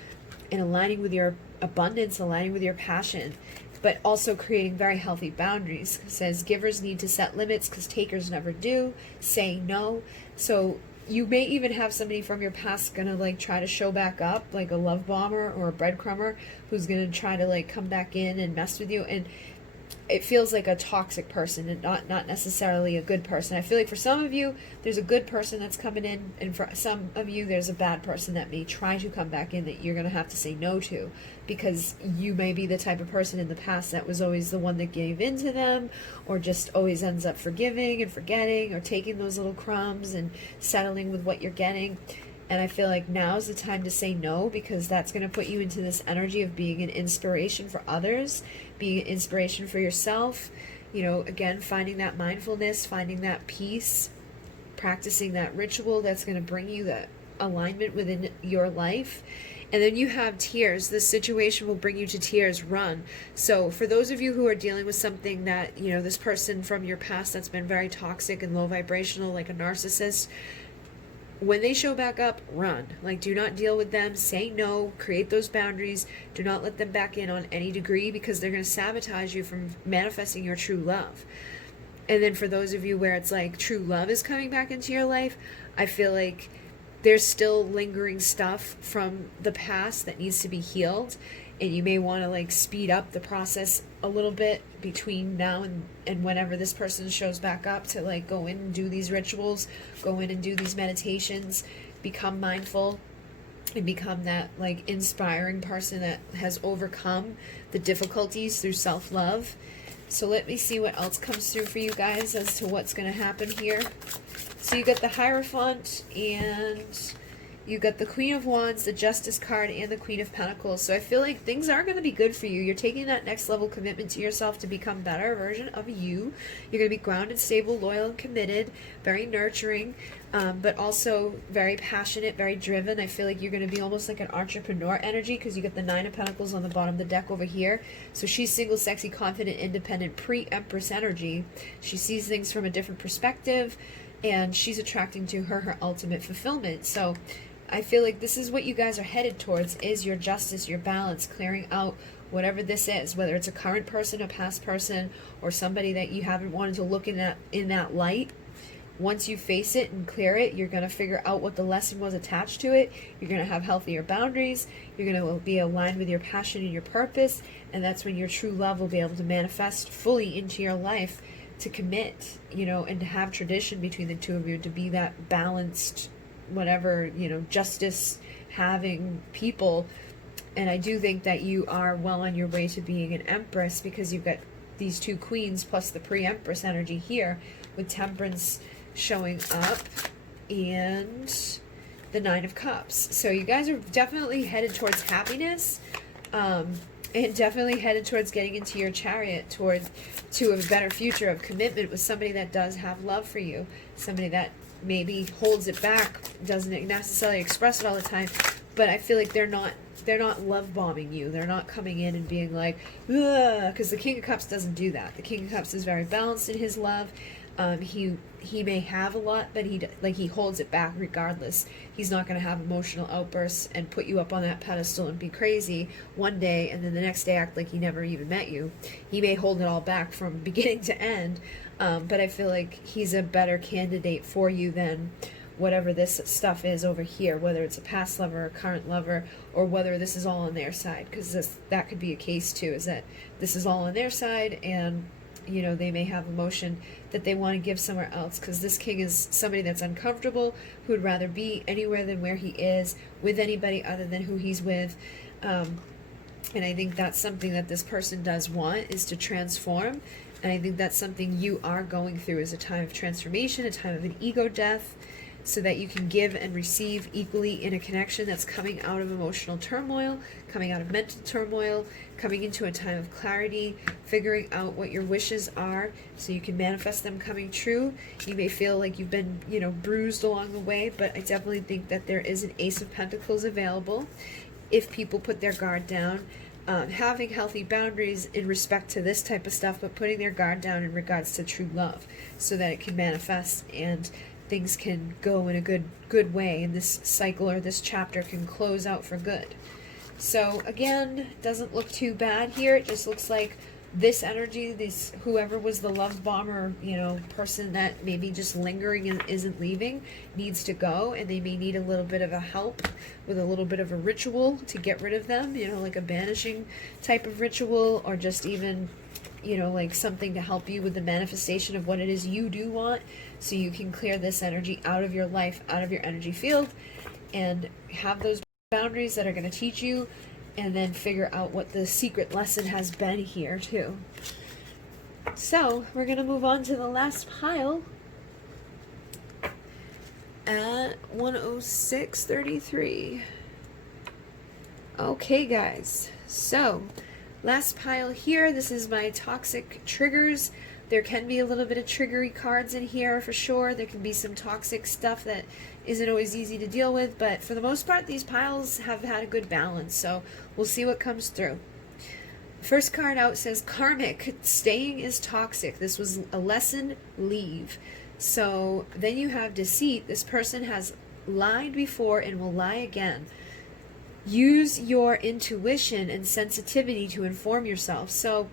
and aligning with your abundance, aligning with your passion, but also creating very healthy boundaries. It says givers need to set limits because takers never do. Say no. So you may even have somebody from your past gonna like try to show back up, like a love bomber or a breadcrumber who's gonna try to like come back in and mess with you. And it feels like a toxic person and not necessarily a good person. I feel like for some of you, there's a good person that's coming in, and for some of you, there's a bad person that may try to come back in that you're going to have to say no to, because you may be the type of person in the past that was always the one that gave in to them, or just always ends up forgiving and forgetting, or taking those little crumbs and settling with what you're getting. And I feel like now's the time to say no, because that's going to put you into this energy of being an inspiration for others, being an inspiration for yourself. Again, finding that mindfulness, finding that peace, practicing that ritual that's going to bring you that alignment within your life. And then you have tears. This situation will bring you to tears. Run. So for those of you who are dealing with something that, this person from your past that's been very toxic and low vibrational, like a narcissist, when they show back up, run. Like, do not deal with them. Say no. Create those boundaries. Do not let them back in on any degree, because they're going to sabotage you from manifesting your true love. And then for those of you where it's like true love is coming back into your life, I feel like there's still lingering stuff from the past that needs to be healed. And you may want to like speed up the process a little bit between now and whenever this person shows back up, to like go in and do these rituals, go in and do these meditations, become mindful, and become that like inspiring person that has overcome the difficulties through self-love. So let me see what else comes through for you guys as to what's going to happen here. So you got the Hierophant, and you got the Queen of Wands, the Justice card, and the Queen of Pentacles. So I feel like things are going to be good for you. You're taking that next level commitment to yourself to become a better version of you. You're going to be grounded, stable, loyal, and committed, very nurturing, but also very passionate, very driven. I feel like you're going to be almost like an entrepreneur energy, because you got the Nine of Pentacles on the bottom of the deck over here. So she's single, sexy, confident, independent, pre-Empress energy. She sees things from a different perspective, and she's attracting to her ultimate fulfillment. So I feel like this is what you guys are headed towards, is your justice, your balance, clearing out whatever this is, whether it's a current person, a past person, or somebody that you haven't wanted to look in that light. Once you face it and clear it, you're going to figure out what the lesson was attached to it. You're going to have healthier boundaries. You're going to be aligned with your passion and your purpose. And that's when your true love will be able to manifest fully into your life, to commit, and to have tradition between the two of you, to be that balanced, whatever, justice having people. And I do think that you are well on your way to being an Empress, because you've got these two queens plus the pre-Empress energy here, with Temperance showing up, and the Nine of Cups. So you guys are definitely headed towards happiness, and definitely headed towards getting into your chariot to a better future of commitment with somebody that does have love for you, somebody that maybe holds it back, doesn't necessarily express it all the time, but I feel like they're not love bombing you. They're not coming in and being like, ugh, because the King of Cups doesn't do that. The King of Cups is very balanced in his love. He may have a lot, but he holds it back regardless. He's not going to have emotional outbursts and put you up on that pedestal and be crazy one day and then the next day act like he never even met you. He may hold it all back from beginning to end, but I feel like he's a better candidate for you than whatever this stuff is over here, whether it's a past lover or current lover, or whether this is all on their side, because that could be a case too, is that this is all on their side, and you know, they may have emotion that they want to give somewhere else, because this king is somebody that's uncomfortable, who would rather be anywhere than where he is, with anybody other than who he's with. And I think that's something that this person does want, is to transform. And I think that's something you are going through, is a time of transformation, a time of an ego death, so that you can give and receive equally in a connection that's coming out of emotional turmoil, coming out of mental turmoil, coming into a time of clarity, figuring out what your wishes are so you can manifest them coming true. You may feel like you've been, you know, bruised along the way, but I definitely think that there is an Ace of Pentacles available if people put their guard down. Having healthy boundaries in respect to this type of stuff, but putting their guard down in regards to true love so that it can manifest and things can go in a good way, and this cycle or this chapter can close out for good. So again, doesn't look too bad here. It just looks like this energy, this whoever was the love bomber, you know, person that maybe just lingering and isn't leaving, needs to go, and they may need a little bit of a help with a little bit of a ritual to get rid of them, you know, like a banishing type of ritual, or just even, you know, like something to help you with the manifestation of what it is you do want, so you can clear this energy out of your life, out of your energy field, and have those boundaries that are going to teach you, and then figure out what the secret lesson has been here too. So we're going to move on to the last pile at 106.33. Okay guys, so last pile here, this is my toxic triggers. There can be a little bit of triggery cards in here for sure. There can be some toxic stuff that isn't always easy to deal with, but for the most part, these piles have had a good balance, so we'll see what comes through. First card out says karmic. Staying is toxic. This was a lesson. Leave. So then you have deceit. This person has lied before and will lie again. Use your intuition and sensitivity to inform yourself. So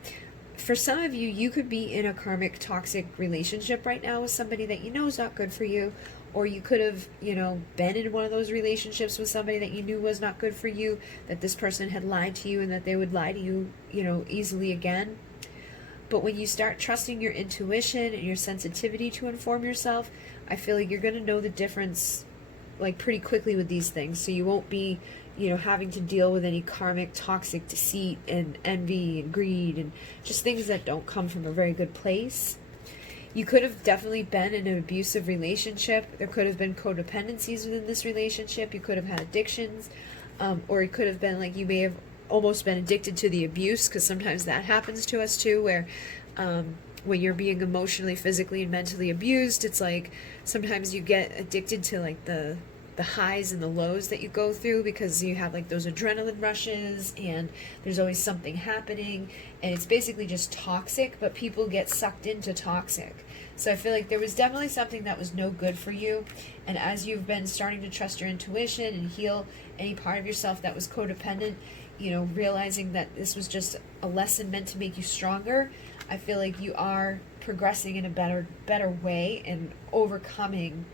for some of you, you could be in a karmic toxic relationship right now with somebody that you know is not good for you, or you could have, you know, been in one of those relationships with somebody that you knew was not good for you, that this person had lied to you and that they would lie to you, you know, easily again. But when you start trusting your intuition and your sensitivity to inform yourself, I feel like you're going to know the difference like pretty quickly with these things, so you won't be, you know, having to deal with any karmic toxic deceit and envy and greed and just things that don't come from a very good place. You could have definitely been in an abusive relationship. There could have been codependencies within this relationship. You could have had addictions, or it could have been like you may have almost been addicted to the abuse, because sometimes that happens to us too, where when you're being emotionally, physically, and mentally abused, it's like sometimes you get addicted to like the highs and the lows that you go through, because you have like those adrenaline rushes and there's always something happening, and it's basically just toxic, but people get sucked into toxic. So I feel like there was definitely something that was no good for you, and as you've been starting to trust your intuition and heal any part of yourself that was codependent, you know, realizing that this was just a lesson meant to make you stronger, I feel like you are progressing in a better way and overcoming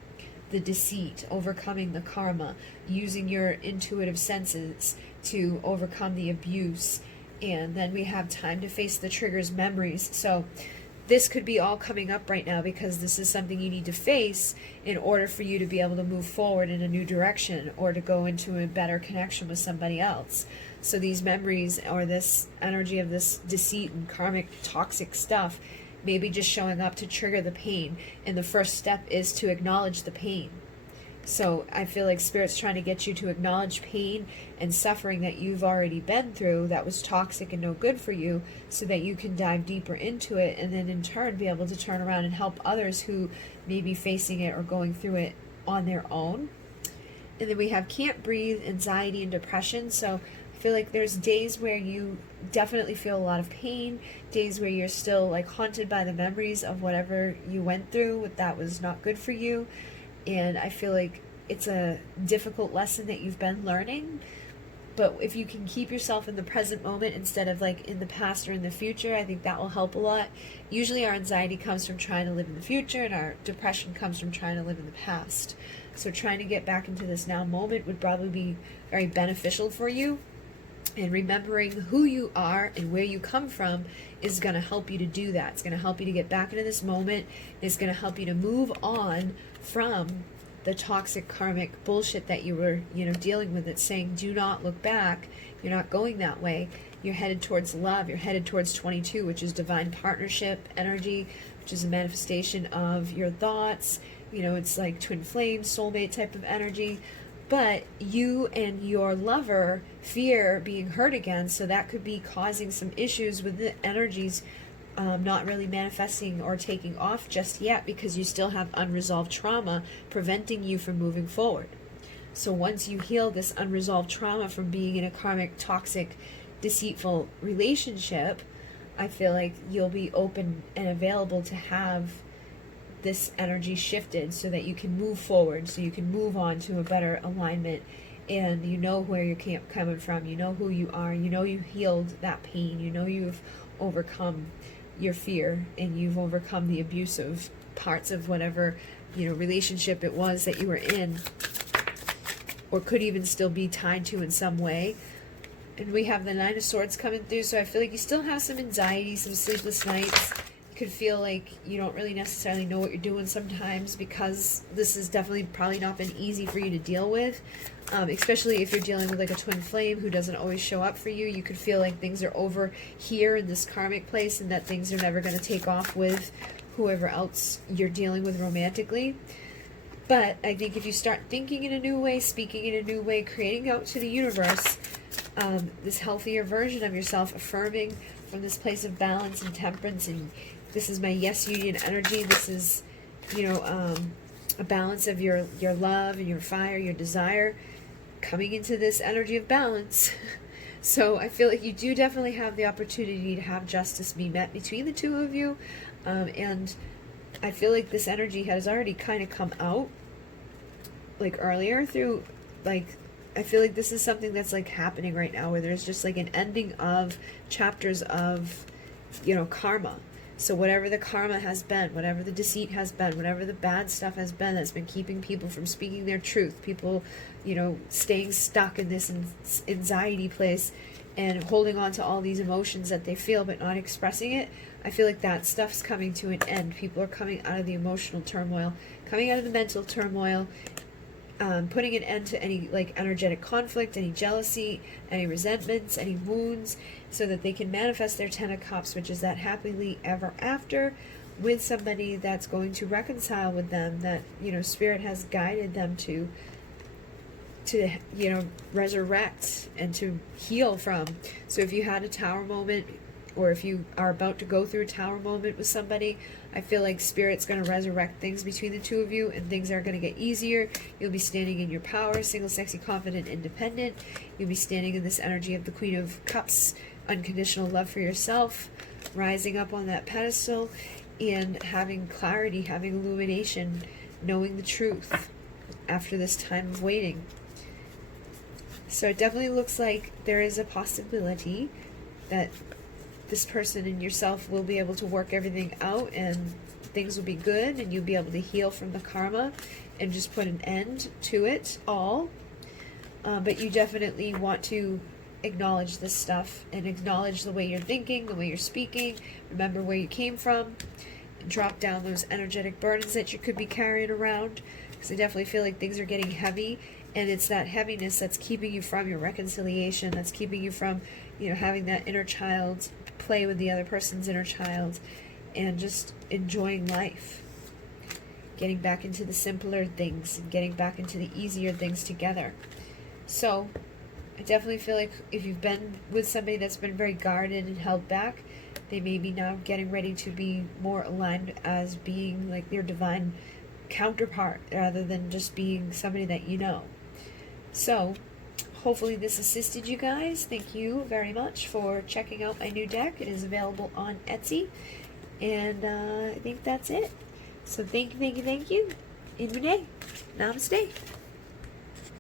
the deceit, overcoming the karma, using your intuitive senses to overcome the abuse. And then we have time to face the triggers, memories. So this could be all coming up right now, because this is something you need to face in order for you to be able to move forward in a new direction, or to go into a better connection with somebody else. So these memories, or this energy of this deceit and karmic toxic stuff, maybe just showing up to trigger the pain, and the first step is to acknowledge the pain. So I feel like Spirit's trying to get you to acknowledge pain and suffering that you've already been through that was toxic and no good for you, so that you can dive deeper into it, and then in turn be able to turn around and help others who may be facing it or going through it on their own. And then we have can't breathe, anxiety, and depression. So I feel like there's days where you definitely feel a lot of pain, days where you're still like haunted by the memories of whatever you went through that was not good for you. And I feel like it's a difficult lesson that you've been learning. But if you can keep yourself in the present moment instead of like in the past or in the future, I think that will help a lot. Usually our anxiety comes from trying to live in the future, and our depression comes from trying to live in the past. So trying to get back into this now moment would probably be very beneficial for you. And remembering who you are and where you come from is going to help you to do that. It's going to help you to get back into this moment. It's going to help you to move on from the toxic karmic bullshit that you were, dealing with. It's saying, do not look back. You're not going that way. You're headed towards love. You're headed towards 22, which is divine partnership energy, which is a manifestation of your thoughts. It's like twin flame, soulmate type of energy. But you and your lover fear being hurt again, so that could be causing some issues with the energies not really manifesting or taking off just yet, because you still have unresolved trauma preventing you from moving forward. So once you heal this unresolved trauma from being in a karmic, toxic, deceitful relationship, I feel like you'll be open and available to have this energy shifted so that you can move forward, so you can move on to a better alignment, and you know where you're coming from, you know who you are, you know you healed that pain, you know you've overcome your fear, and you've overcome the abusive parts of whatever relationship it was that you were in, or could even still be tied to in some way. And we have the Nine of Swords coming through, so I feel like you still have some anxiety, some sleepless nights. Could feel like you don't really necessarily know what you're doing sometimes, because this has definitely probably not been easy for you to deal with, especially if you're dealing with like a twin flame who doesn't always show up for you. You could feel like things are over here in this karmic place, and that things are never going to take off with whoever else you're dealing with romantically. But I think if you start thinking in a new way, speaking in a new way, creating out to the universe this healthier version of yourself, affirming from this place of balance and temperance, and this is my yes union energy. This is, a balance of your love and your fire, your desire, coming into this energy of balance. So I feel like you do definitely have the opportunity to have justice be met between the two of you. And I feel like this energy has already kind of come out, like earlier through, like, I feel like this is something that's like happening right now, where there's just like an ending of chapters of, karma. So whatever the karma has been, whatever the deceit has been, whatever the bad stuff has been that's been keeping people from speaking their truth, people, staying stuck in this anxiety place and holding on to all these emotions that they feel but not expressing it, I feel like that stuff's coming to an end. People are coming out of the emotional turmoil, coming out of the mental turmoil, putting an end to any like energetic conflict, any jealousy, any resentments, any wounds, so that they can manifest their Ten of Cups, which is that happily ever after with somebody that's going to reconcile with them, that Spirit has guided them to resurrect and to heal from. So if you had a tower moment, or if you are about to go through a tower moment with somebody, I feel like Spirit's going to resurrect things between the two of you, and things are going to get easier. You'll be standing in your power, single, sexy, confident, independent. You'll be standing in this energy of the Queen of Cups, unconditional love for yourself, rising up on that pedestal, and having clarity, having illumination, knowing the truth after this time of waiting. So it definitely looks like there is a possibility that this person and yourself will be able to work everything out, and things will be good, and you'll be able to heal from the karma and just put an end to it all. But you definitely want to acknowledge this stuff, and acknowledge the way you're thinking, the way you're speaking. Remember where you came from. Drop down those energetic burdens that you could be carrying around, because I definitely feel like things are getting heavy, and it's that heaviness that's keeping you from your reconciliation, that's keeping you from having that inner child play with the other person's inner child and just enjoying life. getting back into the simpler things, and getting back into the easier things together. So I definitely feel like if you've been with somebody that's been very guarded and held back, they may be now getting ready to be more aligned as being like their divine counterpart rather than just being somebody that you know. So hopefully this assisted you guys. Thank you very much for checking out my new deck. It is available on Etsy. And I think that's it. So thank you. In Renee. Namaste.